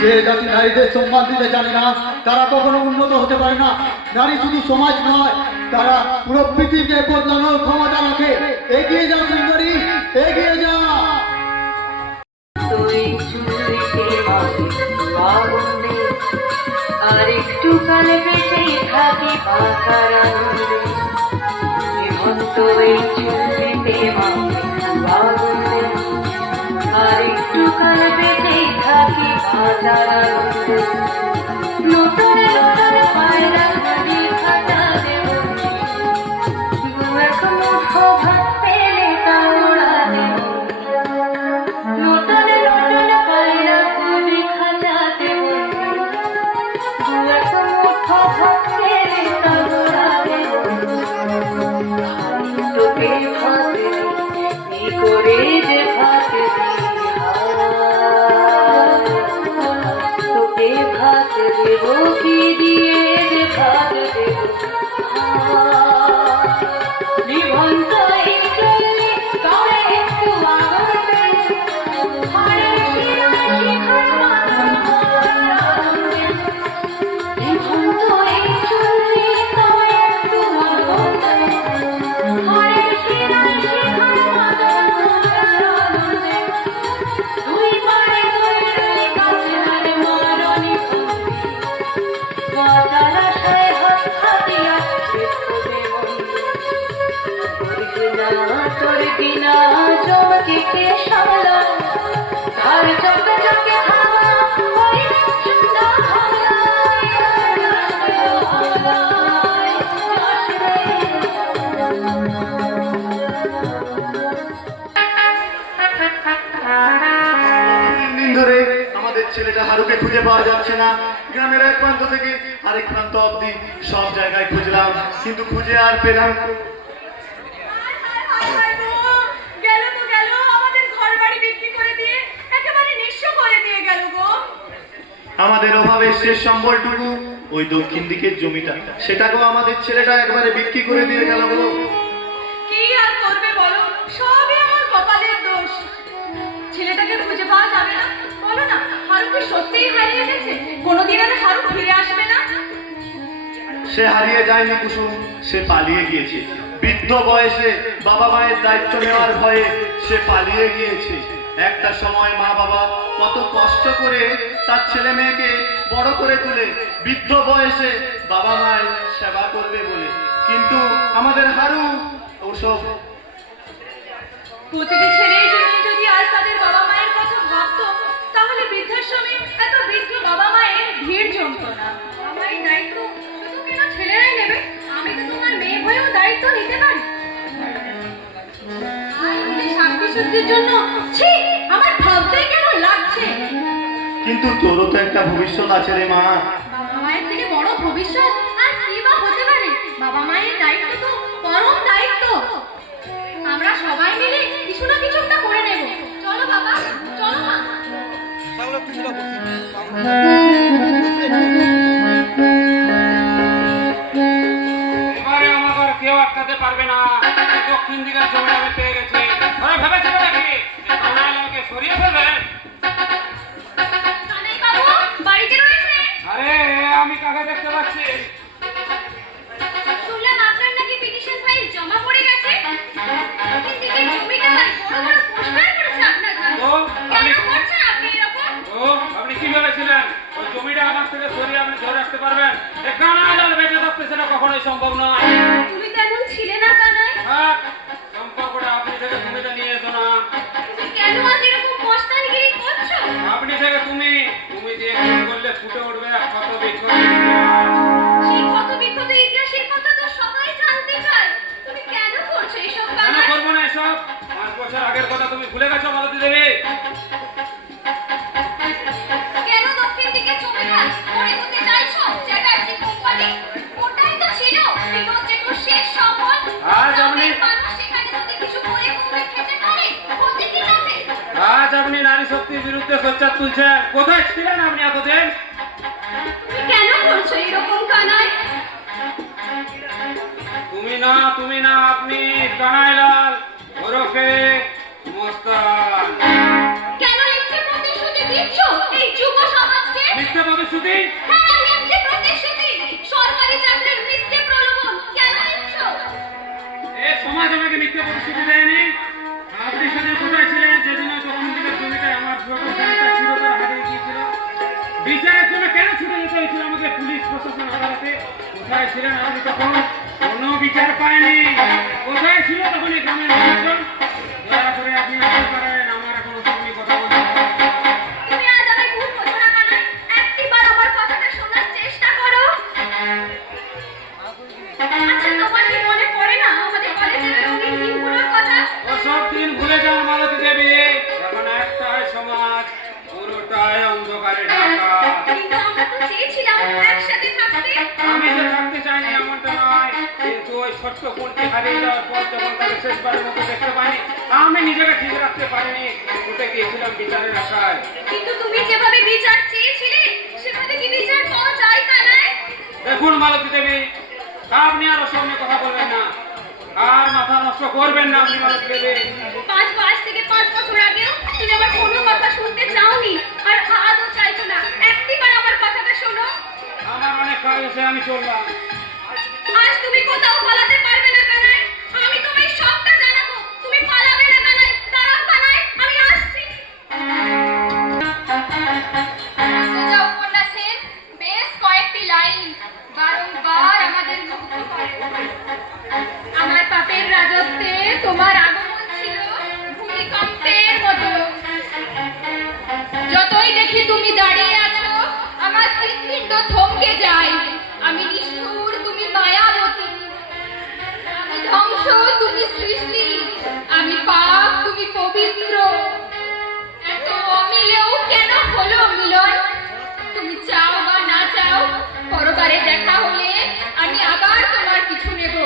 যে জাতি নারীদের সম্মান দিতে জানে না তারা কখনো উন্নত হতে পারে না। নারী শুধু সমাজ নয়, তারা পুরো পৃথিবীকে বদলানোর ক্ষমতা রাখে। এগিয়ে যা সুন্দরী, এগিয়ে যা। তুই চুরিতে আগুনে আর একটু কাল বেঁচেই থাকি পাখার আনন্দে। হেমন্ত এই চুরিতে আগুনে আর একটু কাল বেঁচেই থাকি পাখার আনন্দে। নতুন নতুন পায়রা ঘড়ি খাতা দেব, দু এক মুঠো ভাত পেলে তা ওড়া দেব। নতুন নতুন পায়রা ঘড়ি খাতা দেব, দু এক মুঠো ভাত পেলে তা ওড়া দেব। তোকে ভাত দিই, কি করে যে ভাত দিই, তোকে ভাত দেব কি দিয়ে যে ভাত দেব। নিভন্ত এই চলে তবে একটু আগুন দে, হাড়ের শিরায় শিখার মতন আনন্দে। নিভন্ত এই চলে তবে একটু আগুন দে, হাড়ের শিরায় শিখার মতন আনন্দে। দুই পারে তৈরি কাছে মারণি গাতার আশায় হাত হাতিয়া তোর বিনা চমকে কে সামলা, ধার চমকে চমকে হাওয়া ওই সুন্দর দিন ধরে আমাদের ছেলেটা হারুকে খুঁজে পাওয়া যাচ্ছে না। গ্রামের এক প্রান্ত থেকে আরেক প্রান্ত অবধি সব জায়গায় খুঁজলাম, কিন্তু খুঁজে আর পেলাম। গেল তো গেল, আমাদের ঘর বাড়ি বিক্রি করে দিয়ে একেবারে নিঃস্ব করে দিয়ে গেল গো। আমাদের অভাবের শেষ সম্বলটুকু ওই দক্ষিণ দিকের জমিটা, সেটাকেও আমাদের ছেলেটা একবারে বিক্রি করে দিয়ে গেল গো। কি আর করবে বলো, সবই আমার কপালের দোষ। ছেলেটাকে খুঁজে পাওয়া যাবে না? বলো না, হারু কি সত্যিই হারিয়ে গেছে? কোনোদিন আর হারু ফিরে আসবে না? সে হারিয়ে যায়নি কুসুম, সে পালিয়ে গিয়েছে। বৃদ্ধ বয়সে বাবা মায়ের দায়িত্ব নেওয়ার ভয়ে সে পালিয়ে গিয়েছে। একটা সময় মা বাবা কত কষ্ট করে তার ছেলে মেয়েকে বড় করে তুলে বৃদ্ধ বয়সে বাবা মায়ের সেবা করবে বলে, কিন্তু আমাদের হারু ওসব প্রতিটি ছেলেই যদি আজ তাদের বাবা মায়ের কথা ভাবতো, তাহলে বৃদ্ধাশ্রমে এত বৃদ্ধ বাবা মায়ের ভিড় জমতো না। আমার এই দায়িত্ব শুধু কেন ছেলেরাই নেবে? আমি তো তোমার মেয়ে হয়েও দায়িত্ব নিতে পারি। আর এই শান্তি শুদ্ধির জন্য ছি, আমার ভাবতেই কেমন লাগছে। কিন্তু তোরও তো একটা ভবিষ্যৎ আছে রে মা। বাবা মায়ের থেকে বড় ভবিষ্যৎ আর কি বা হতে পারে? বাবা মায়ের দায়িত্ব তো পরম দায়িত্ব। আমরা সবাই মিলে কিছু না কিছু একটা করে নেব। চলো বাবা, চলো মা। এবারে আমাকে আর কেউ আটকাতে পারবে না। এই দক্ষিণ দিকের জমি আমি পেয়ে গেছি। ওরা ভেবেছিল নাকি যে কানাই আমাকে সরিয়ে ফেলবে? কানাই বাবু বাড়িতে রয়েছে? আরে আমি কাকে দেখতে পাচ্ছি? শুনলাম আপনার নাকি পিটিশন ফাইল জমা পড়ে গেছে। দক্ষিণ দিকের জমিটা তার বড় ফুটে উঠবে কত বৃক্ষ। সেই ক্ষত বিক্ষত ইতিহাসের কথা তো সবাই জানতে চায়। তুমি কেন করছো এসব কেন কাজ? করবো না এসব? 5 বছর আগের কথা তুমি ভুলে গেছো মালতী দেবী? কেন দক্ষিণ দিকে চলে গেল? মনে করতে চাইছো চ্যাটার্জি কোম্পানি? ওটাই তো ছিল বিনোদ জেঠুর শেষ সম্বল। আজ আপনি- মানুষ সেখানে যদি কিছু করে কুমড়ে খেতে পারে, ক্ষতি কি তাতে? আজ আপনি নারী শক্তির বিরুদ্ধে সোচ্চার তুলছেন। কোথায় ছিলেন আপনি এতদিন? তুমি কেন করছো এরকম কানাই? তুমি না আপনি কানাইলাল ওরফে মস্তান। কেন মিথ্যে প্রতিশ্রুতি দিচ্ছ এই যুব সমাজকে? মিথ্যে প্রতিশ্রুতি? হ্যাঁ, মিথ্যে প্রতিশ্রুতি, সরকারি চাকরির মিথ্যে প্রলোভন কেন দিচ্ছ? এ সমাজ আমাকে মিথ্যে প্রতিশ্রুতি দেয়নি। আপনি সেদিন কোথায় ছিলেন যেদিন ওই দক্ষিণ দিকের জমিটায় আমার ছোট ছেলেটা চিরতরে হারিয়ে গিয়েছিল? বিচারের জন্য কেন ছুটে যেতে হয়েছিল আমাকে পুলিশ প্রশাসন আদালতে? কোথায় ছিলেন আপনি তখন? কোনো বিচার পায়নি। কোথায় ছিল তখন এই গ্রামের মানুষজন? দয়া করে আপনি আসতে পারেন, আমার এখন ওসব নিয়ে কথা বলতে হবে না। তুমি আজ আমায় ভুল বোঝো না কানাই। একটিবার আমার কথাটা শোনার চেষ্টা করো। আচ্ছা, তোমার কি মনে পড়ে না আমাদের কলেজের ওই রঙিন দিনগুলোর কথা? ওসব দিন ভুলে যান মালতী দেবী। এখন একটাই সমাজ, পুরোটাই অন্ধকারে ঢাকা। কিন্তু আমরা তো চেয়েছিলাম একসাথে থাকতে। আমি যে থাকতে চাইনি এমনটা নয়, কিন্তু ওই ছোট্ট কোনটি হারিয়ে যাওয়ার পর যখন তাকে শেষবারের মতো দেখতে পাইনি, আমি নিজেকে ঠিক রাখতে পারিনি। ছুটে গিয়েছিলাম বিচারের আশায়। কিন্তু তুমি যেভাবে বিচার চেয়েছিলে সেভাবে কি বিচার পাওয়া যায় কানাই? দেখুন মালতী দেবী, আপনি আর ওসব নিয়ে কথা বলবেন না, আর মাথা নষ্ট করবেন না আপনি মালতী দেবী। 5 থেকে 5 বছর আগেও তুমি আমার কোনো কথা শুনতে চাওনি, আর আজও চাইছো না। একটিবার আমার কথাটা শোনো। আমার অনেক কাজ আছে, আমি চললাম। আজ তুমি কোথাও পালাতে পারবে না কানাই। আমি তোমায় সবটা জানাবো। তুমি পালাবে না কানাই। দাঁড়াও কানাই, আমি আসছি। রাজা উপন্যাসের বেশ কয়েকটি লাইন বারংবার আমাদের মুগ্ধ করে। আমার পাপের রাজত্বে তোমার আগমন ছিল ভূমিকম্পের মতো। যতই দেখি তুমি দাঁড়িয়ে আছো, আমার হৃৎপিণ্ড থমকে যায়। আমি নিষ্ঠুর, তুমি মায়াবতী। আমি ধ্বংস, তুমি সৃষ্টি। আমি পাপ, তুমি পবিত্র। এত অমিলেও কেন হলো মিলন? তুমি চাও বা না চাও, পরকারে দেখা হলে আমি আবার তোমার পিছু নেব।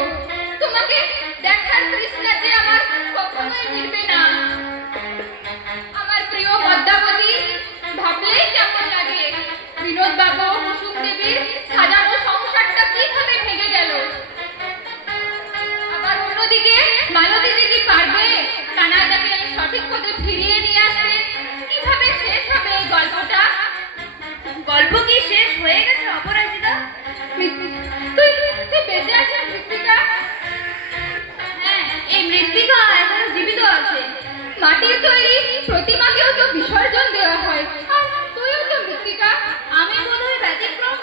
তোমাকে দেখার তৃষ্ণা যে আমার কখনোই মিটবে না। আমার প্রিয় পদ্মাবতী, ভাবলেই কেমন লাগে বিনোদ বাবু, কুসুম দেবীর সাজানো সংসারটা কিভাবে ভেঙে গেল। আবার অন্যদিকে মালতী দিদি পারবে কানাইদাকে সঠিক পথে ফিরিয়ে নিয়ে আসতে? কিভাবে শেষ হবে এই গল্পটা? গল্প কি শেষ হয়ে গেছে অপরাজিতা? তুই বেঁচে আছিস মৃত্তিকা? হ্যাঁ, এই মৃত্তিকা এখনো জীবিত আছে। মাটির তৈরি প্রতিমাকেও তো বিসর্জন দেওয়া হয়, আর তুইও তো মৃত্তিকা। আমি বোধহয় ব্যতিক্রম।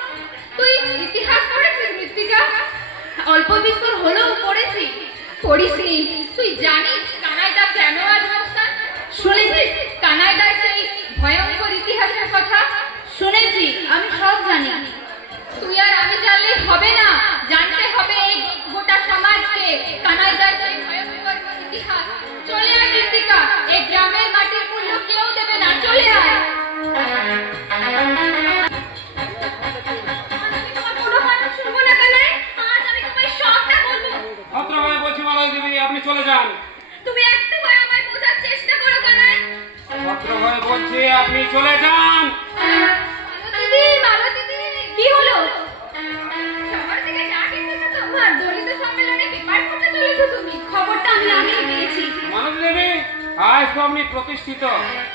তুই ইতিহাস পড়েছিস মৃত্তিকা? অল্প বিস্তর হলেও পড়েছি। পড়িসনি? তুই জানিস কানাইদা কেন আজ মস্তান? শুনেছিস কানাইদার সেই ভয়ঙ্কর ইতিহাসের কথা? শুনেছি, আমি সব জানি। তুই আর আমি জানলে হবে না, জানতে হবে এই গোটা সমাজকে কানাইদার সেই ভয়ঙ্কর ইতিহাস। চলে আয় মৃত্তিকা, এই গ্রামের মাটির মূল্য কেউ দেবে না। চলে আয়। আমি তোমার কোনো কথা শুনবো না কানাই। আজ আমি তোমায় সবটা বলবো। ভদ্রভাবে বলছি মালতী দেবী, আপনি চলে যান। তুমি একটুবার আমায় বোঝার চেষ্টা করো কানাই। ভদ্রভাবে বলছি আপনি চলে যান। মালতী দিদি, কি হলো? সবার থেকে ডাক এসেছে তোমার, দলিত সম্মেলনে পেপার করতে চলেছো তুমি। খবরটা আমি আগেই পেয়েছি। মালতী দেবী, আজ তো আপনি প্রতিষ্ঠিত,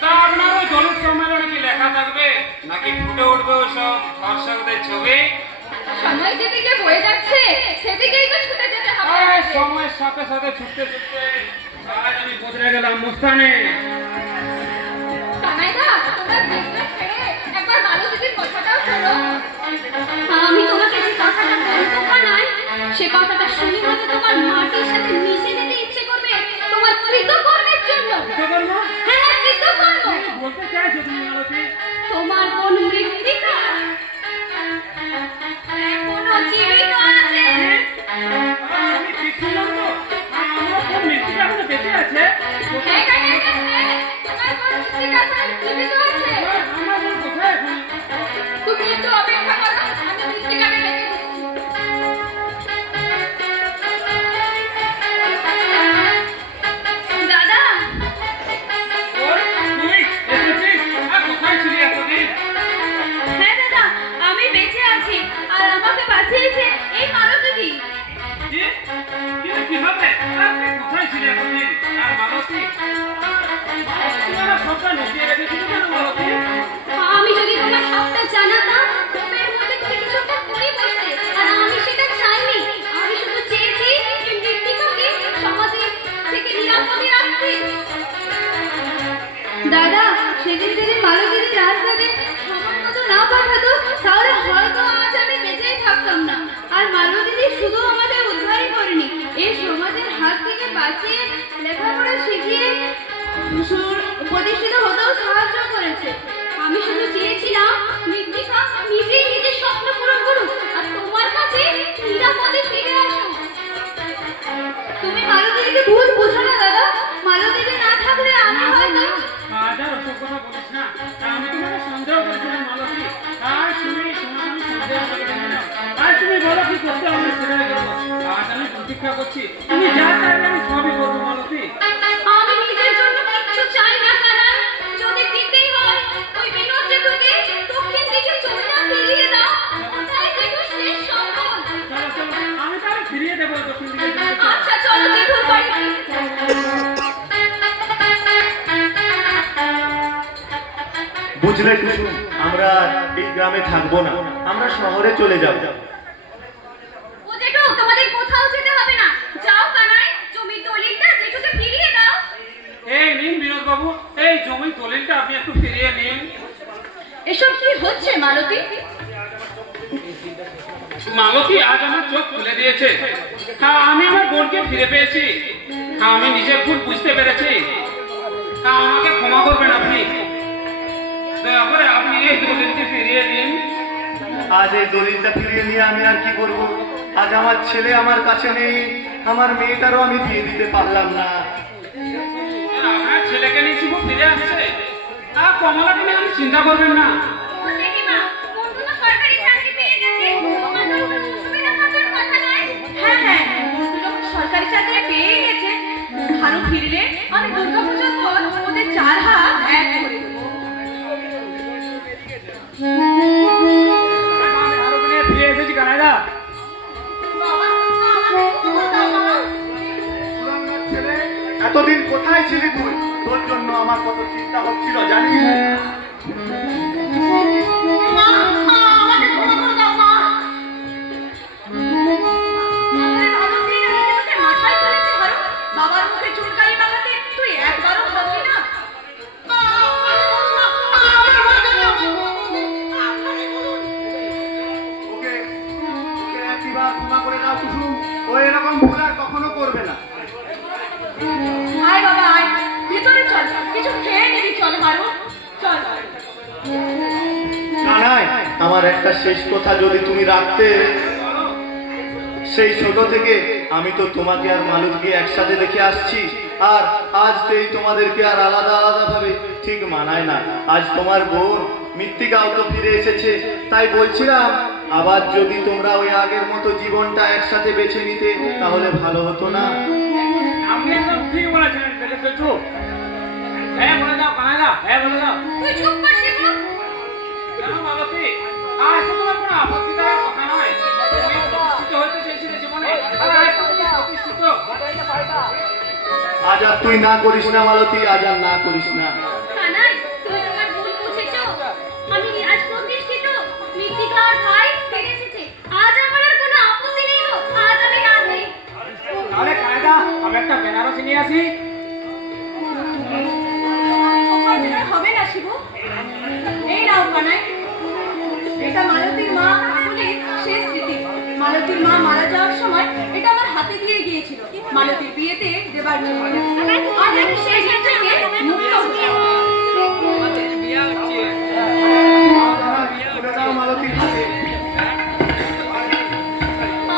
তা আপনার ওই দলিত সম্মেলনে কি লেখা থাকবে, নাকি ফুটে উঠবে ওসব দর্শকদের ছবি? সময় যেদিকে বয়ে যাচ্ছে সেদিকেই তো ছুটে যেতে হবে। সময়ের সাথে সাথে ছুটতে ছুটতে আজ আমি বদলে গেলাম মুস্তানে। কানাইদা, তোমরা বিজনেস ছেড়ে একবার মালতী দিদির কথাটাও শোনো। আমি তোমাকে যে কথাটা বলবো কানাই, সে কথাটা শুনে হয়তো তোমার মাটির সাথে মিশে যেতে ইচ্ছে করবে, তোমার কৃতকর্মের জন্য। কৃতকর্ম? হ্যাঁ, কৃতকর্ম। বলতে চাইছো তুমি মালতী? তোমার কোন মৃত্তিকা এখন লিখিত আছে। তুমি একটু অপেক্ষা করো, আমি মৃত্তিকাকে ডেকে দিচ্ছি। দাদা, তুই এসেছিস? কোথায় ছিলি এতদিন? হ্যাঁ দাদা, আমি বেঁচে আছি আর আমাকে বাঁচিয়েছে এই মালতীদি। কিভাবে? কোথায় ছিলি এতদিন? আর মালতী? তুই আমার সবটা লুকিয়ে রেখেছিস কেন মালতী? আমি যদি তোমার সবটা জানাতাম, এর মধ্যে তুমি কিছু একটা করে বসতে, আর আমি সেটা চাইনি। আমি শুধু চেয়েছি এই মৃত্তিকাকে সমাজে থেকে নিরাপদে রাখতে। দাদা, সেদিন যদি মালতীদি রাস্তাতে সময় মতো না পাঠাতো, তাহলে হয়তো আজ আমি বেঁচেই থাকতাম না। আর মালতীদি শুধু আমাদের উদ্ধারই করেনি, এই সমাজের হাত থেকে বাঁচিয়ে লেখাপড়া শিখিয়ে প্রতিষ্ঠিত হতেও সাহায্য করেছে। আমি শুধু চেয়েছিলাম মৃত্তিকা নিজেই নিজের স্বপ্ন পূরণ করুক আর তোমার কাছে নিরাপদে ফিরে আসুক। তুমি মালতীদিকে ভুল বুঝো না দাদা। মালতীদি না থাকলে আমি হয়তো আজ আর ওসব কথা বলিস না। আমি তোমাকে সন্দেহ করেছিলাম মালতী। আর শুনে তোমার আমি সন্দেহ করেছিলাম। আর তুমি বলো কি করতে আমি ছেড়ে দেবো। আজ আমি প্রতীক্ষা করছি, তুমি যা চাইবে আমি সবই করবো মালতী। আমি নিজের জন্য কিচ্ছু চাই না কানাই। যদি দিতেই হয় ওই বিনোদ জেঠুকে দক্ষিণ দিকে চলে ফিরিয়ে দাও। ওটাই জেঠুর শেষ সম্বল। চলো চলো, আমি তাহলে ফিরিয়ে দেবো দক্ষিণ দিকে। আচ্ছা চলো জেঠুর বাড়ি। বুঝলে কুসুম, আমরা এই গ্রামে থাকবো না, আমরা শহরে চলে যাব। ও জেঠু, তোমাদের কোথাও যেতে হবে না। যাও কানাই, জমির দলিলটা জেঠুকে ফিরিয়ে দাও। এই নিন বিনোদ বাবু, এই জমির দলিলটা আপনি একটু ফিরিয়ে নিন। এসব কি হচ্ছে মালতী? মালতী আজ আমার চোখ খুলে দিয়েছে। হ্যাঁ, আমি আমার বোনকে ফিরে পেয়েছি। হ্যাঁ, আমি নিজের ভুল বুঝতে পেরেছি। হ্যাঁ, আমাকে ক্ষমা করবেন আপনি। দয়া করে আপনি এই দলিলটি ফিরিয়ে দিন। আজ এই দলিলটা ফিরিয়ে নিয়ে আমি আর কি করব? আজ আমার ছেলে আমার কাছে নেই, আমার মেয়েটারও আমি দিয়ে দিতে পারলাম না। আপনার ছেলেকে নিয়ে শিবু ফিরে আসছে। আর কমলাকে নিয়ে আপনি চিন্তা করবেন না। ও জেঠিমা, বন্ধু তো সরকারি চাকরি পেয়ে গেছে। তোমার তো কোনো অসুবিধা থাকার কথা নয়। হ্যাঁ হ্যাঁ, বন্ধু যখন সরকারি চাকরি পেয়ে গেছে, ভালো ফিরলে আমি দুর্গাপূজার পর ওদের 4 হাত এক করে দেবো। ফিরে এসেছি কানাইদা। বাবা, আমাকে খবর দাও বাবা। ছেলে, এতদিন কোথায় ছিলি তুই? তোর জন্য আমার কত চিন্তা হচ্ছিল জানিস? মা, আমাকে ক্ষমা করে দাও মা। আমাদের ভালো দিন আমি তোকে মাথায় তুলেছি ভালো। বাবার মুখে চুলকানি বাগাতে তুই একবারও ভাবলি না? ওকে ওকে একবার ক্ষমা করে দাও কুসুম, ও এরকম ভুল আর কখনো করবে না। আয় বাবা আয়, ভিতরে চল, কিছু খেয়ে নিবি। চল মারু, চল। কানাই, আমার একটা শেষ কথা যদি তুমি রাখতে। সেই ছোট থেকে আমি তো তোমাকে আর মালতীকে একসাথে দেখে আসছি, আর আজ তেই তোমাদেরকে আর আলাদা আলাদা ভাবে ঠিক মানায় না। আজ তোমার বোন মৃত্তিকাও তো ফিরে এসেছে, তাই বলছিলাম আবার যদি তোমরা ওই আগের মতো জীবনটা একসাথে বেছে নিতে তাহলে ভালো হতো না? আপনি একদম ঠিক বলেছেন বেলেছো। হ্যাঁ বলে দাও কানাইদা, হ্যাঁ বলে দাও। তুই চুপ কর শিবু। কেন মালতী? আজ তো তোমার কোনো আপত্তি করার কথা নয়। তুমি প্রতিষ্ঠিত হতে চেয়েছিলে জীবনে, আর আজ তো তুমি প্রতিষ্ঠিত। আজ আর তুই না করিস না মালতী, আজ আর না করিস না। কানাই, তুমি তোমার ভুল বুঝেছো। আমি আজ প্রতিষ্ঠিত, মৃত্তিকা আর ভাই ফিরে এসেছে। আজ আমার আর কোনো আপত্তি নেই গো। আজ আমি রাজি। তাহলে কানাইদা, আমি একটা বেনারসি নিয়ে আসি। ওখানে দিলে হবে না শিবু। এই নাও কানাই, এটা মালতীর মা আসলে শেষ স্মৃতি। মালতীর মা মারা যাওয়ার সময় এটা আমার হাতে দিয়ে গিয়েছিল মালতীর বিয়েতে দেবার জন্য। আজ আমি সেই থেকে মুক্ত হলাম। মালতী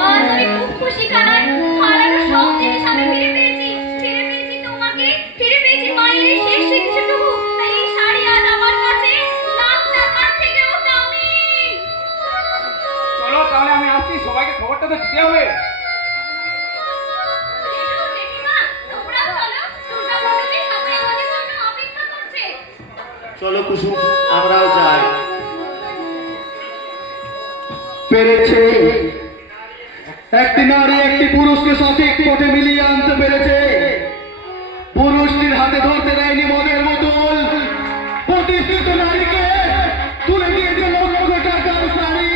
আজ আমি খুব খুশি কানাই। হারানো সব জিনিস আমি ফিরে পেয়েছি। ফিরে পেয়েছি তোমাকে, ফিরে পেয়েছি মায়ের এই শেষ স্মৃতিটুকু। এই শাড়ি চলো কুসুম আমরাও যাই। পেরেছে একটি নারী একটি পুরুষকে সঠিক পথে মিলিয়ে আনতে পেরেছে। পুরুষটির হাতে ধরতে দেয়নি মদের বোতল, প্রতিষ্ঠিত নারীকে তুলে দিয়েছে লক্ষ টাকার শাড়ি।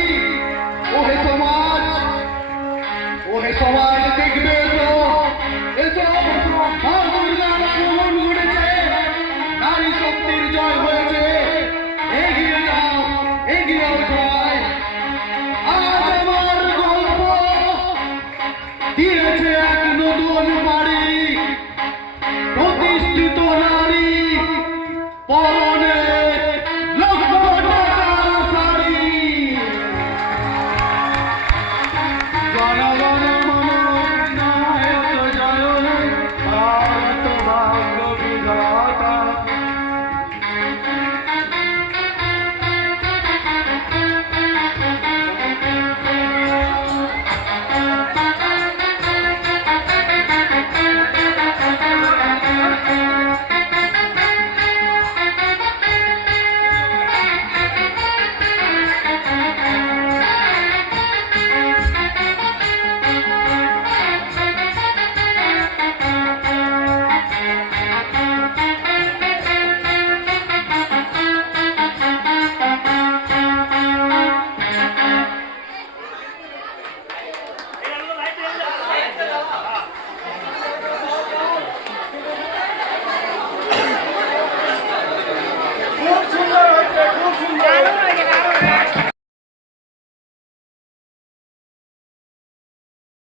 ওহে সমাজ, ওহে সমাজ, দেখবে এসো এসো, মা দুর্গার আগমন ঘটেছে, নারী শক্তির জয় হয়েছে। এগিয়ে যাও, এগিয়ে জয়। আজ আমার গল্প দিয়েছে এক নতুন বাড়ি, প্রতিষ্ঠিত নারী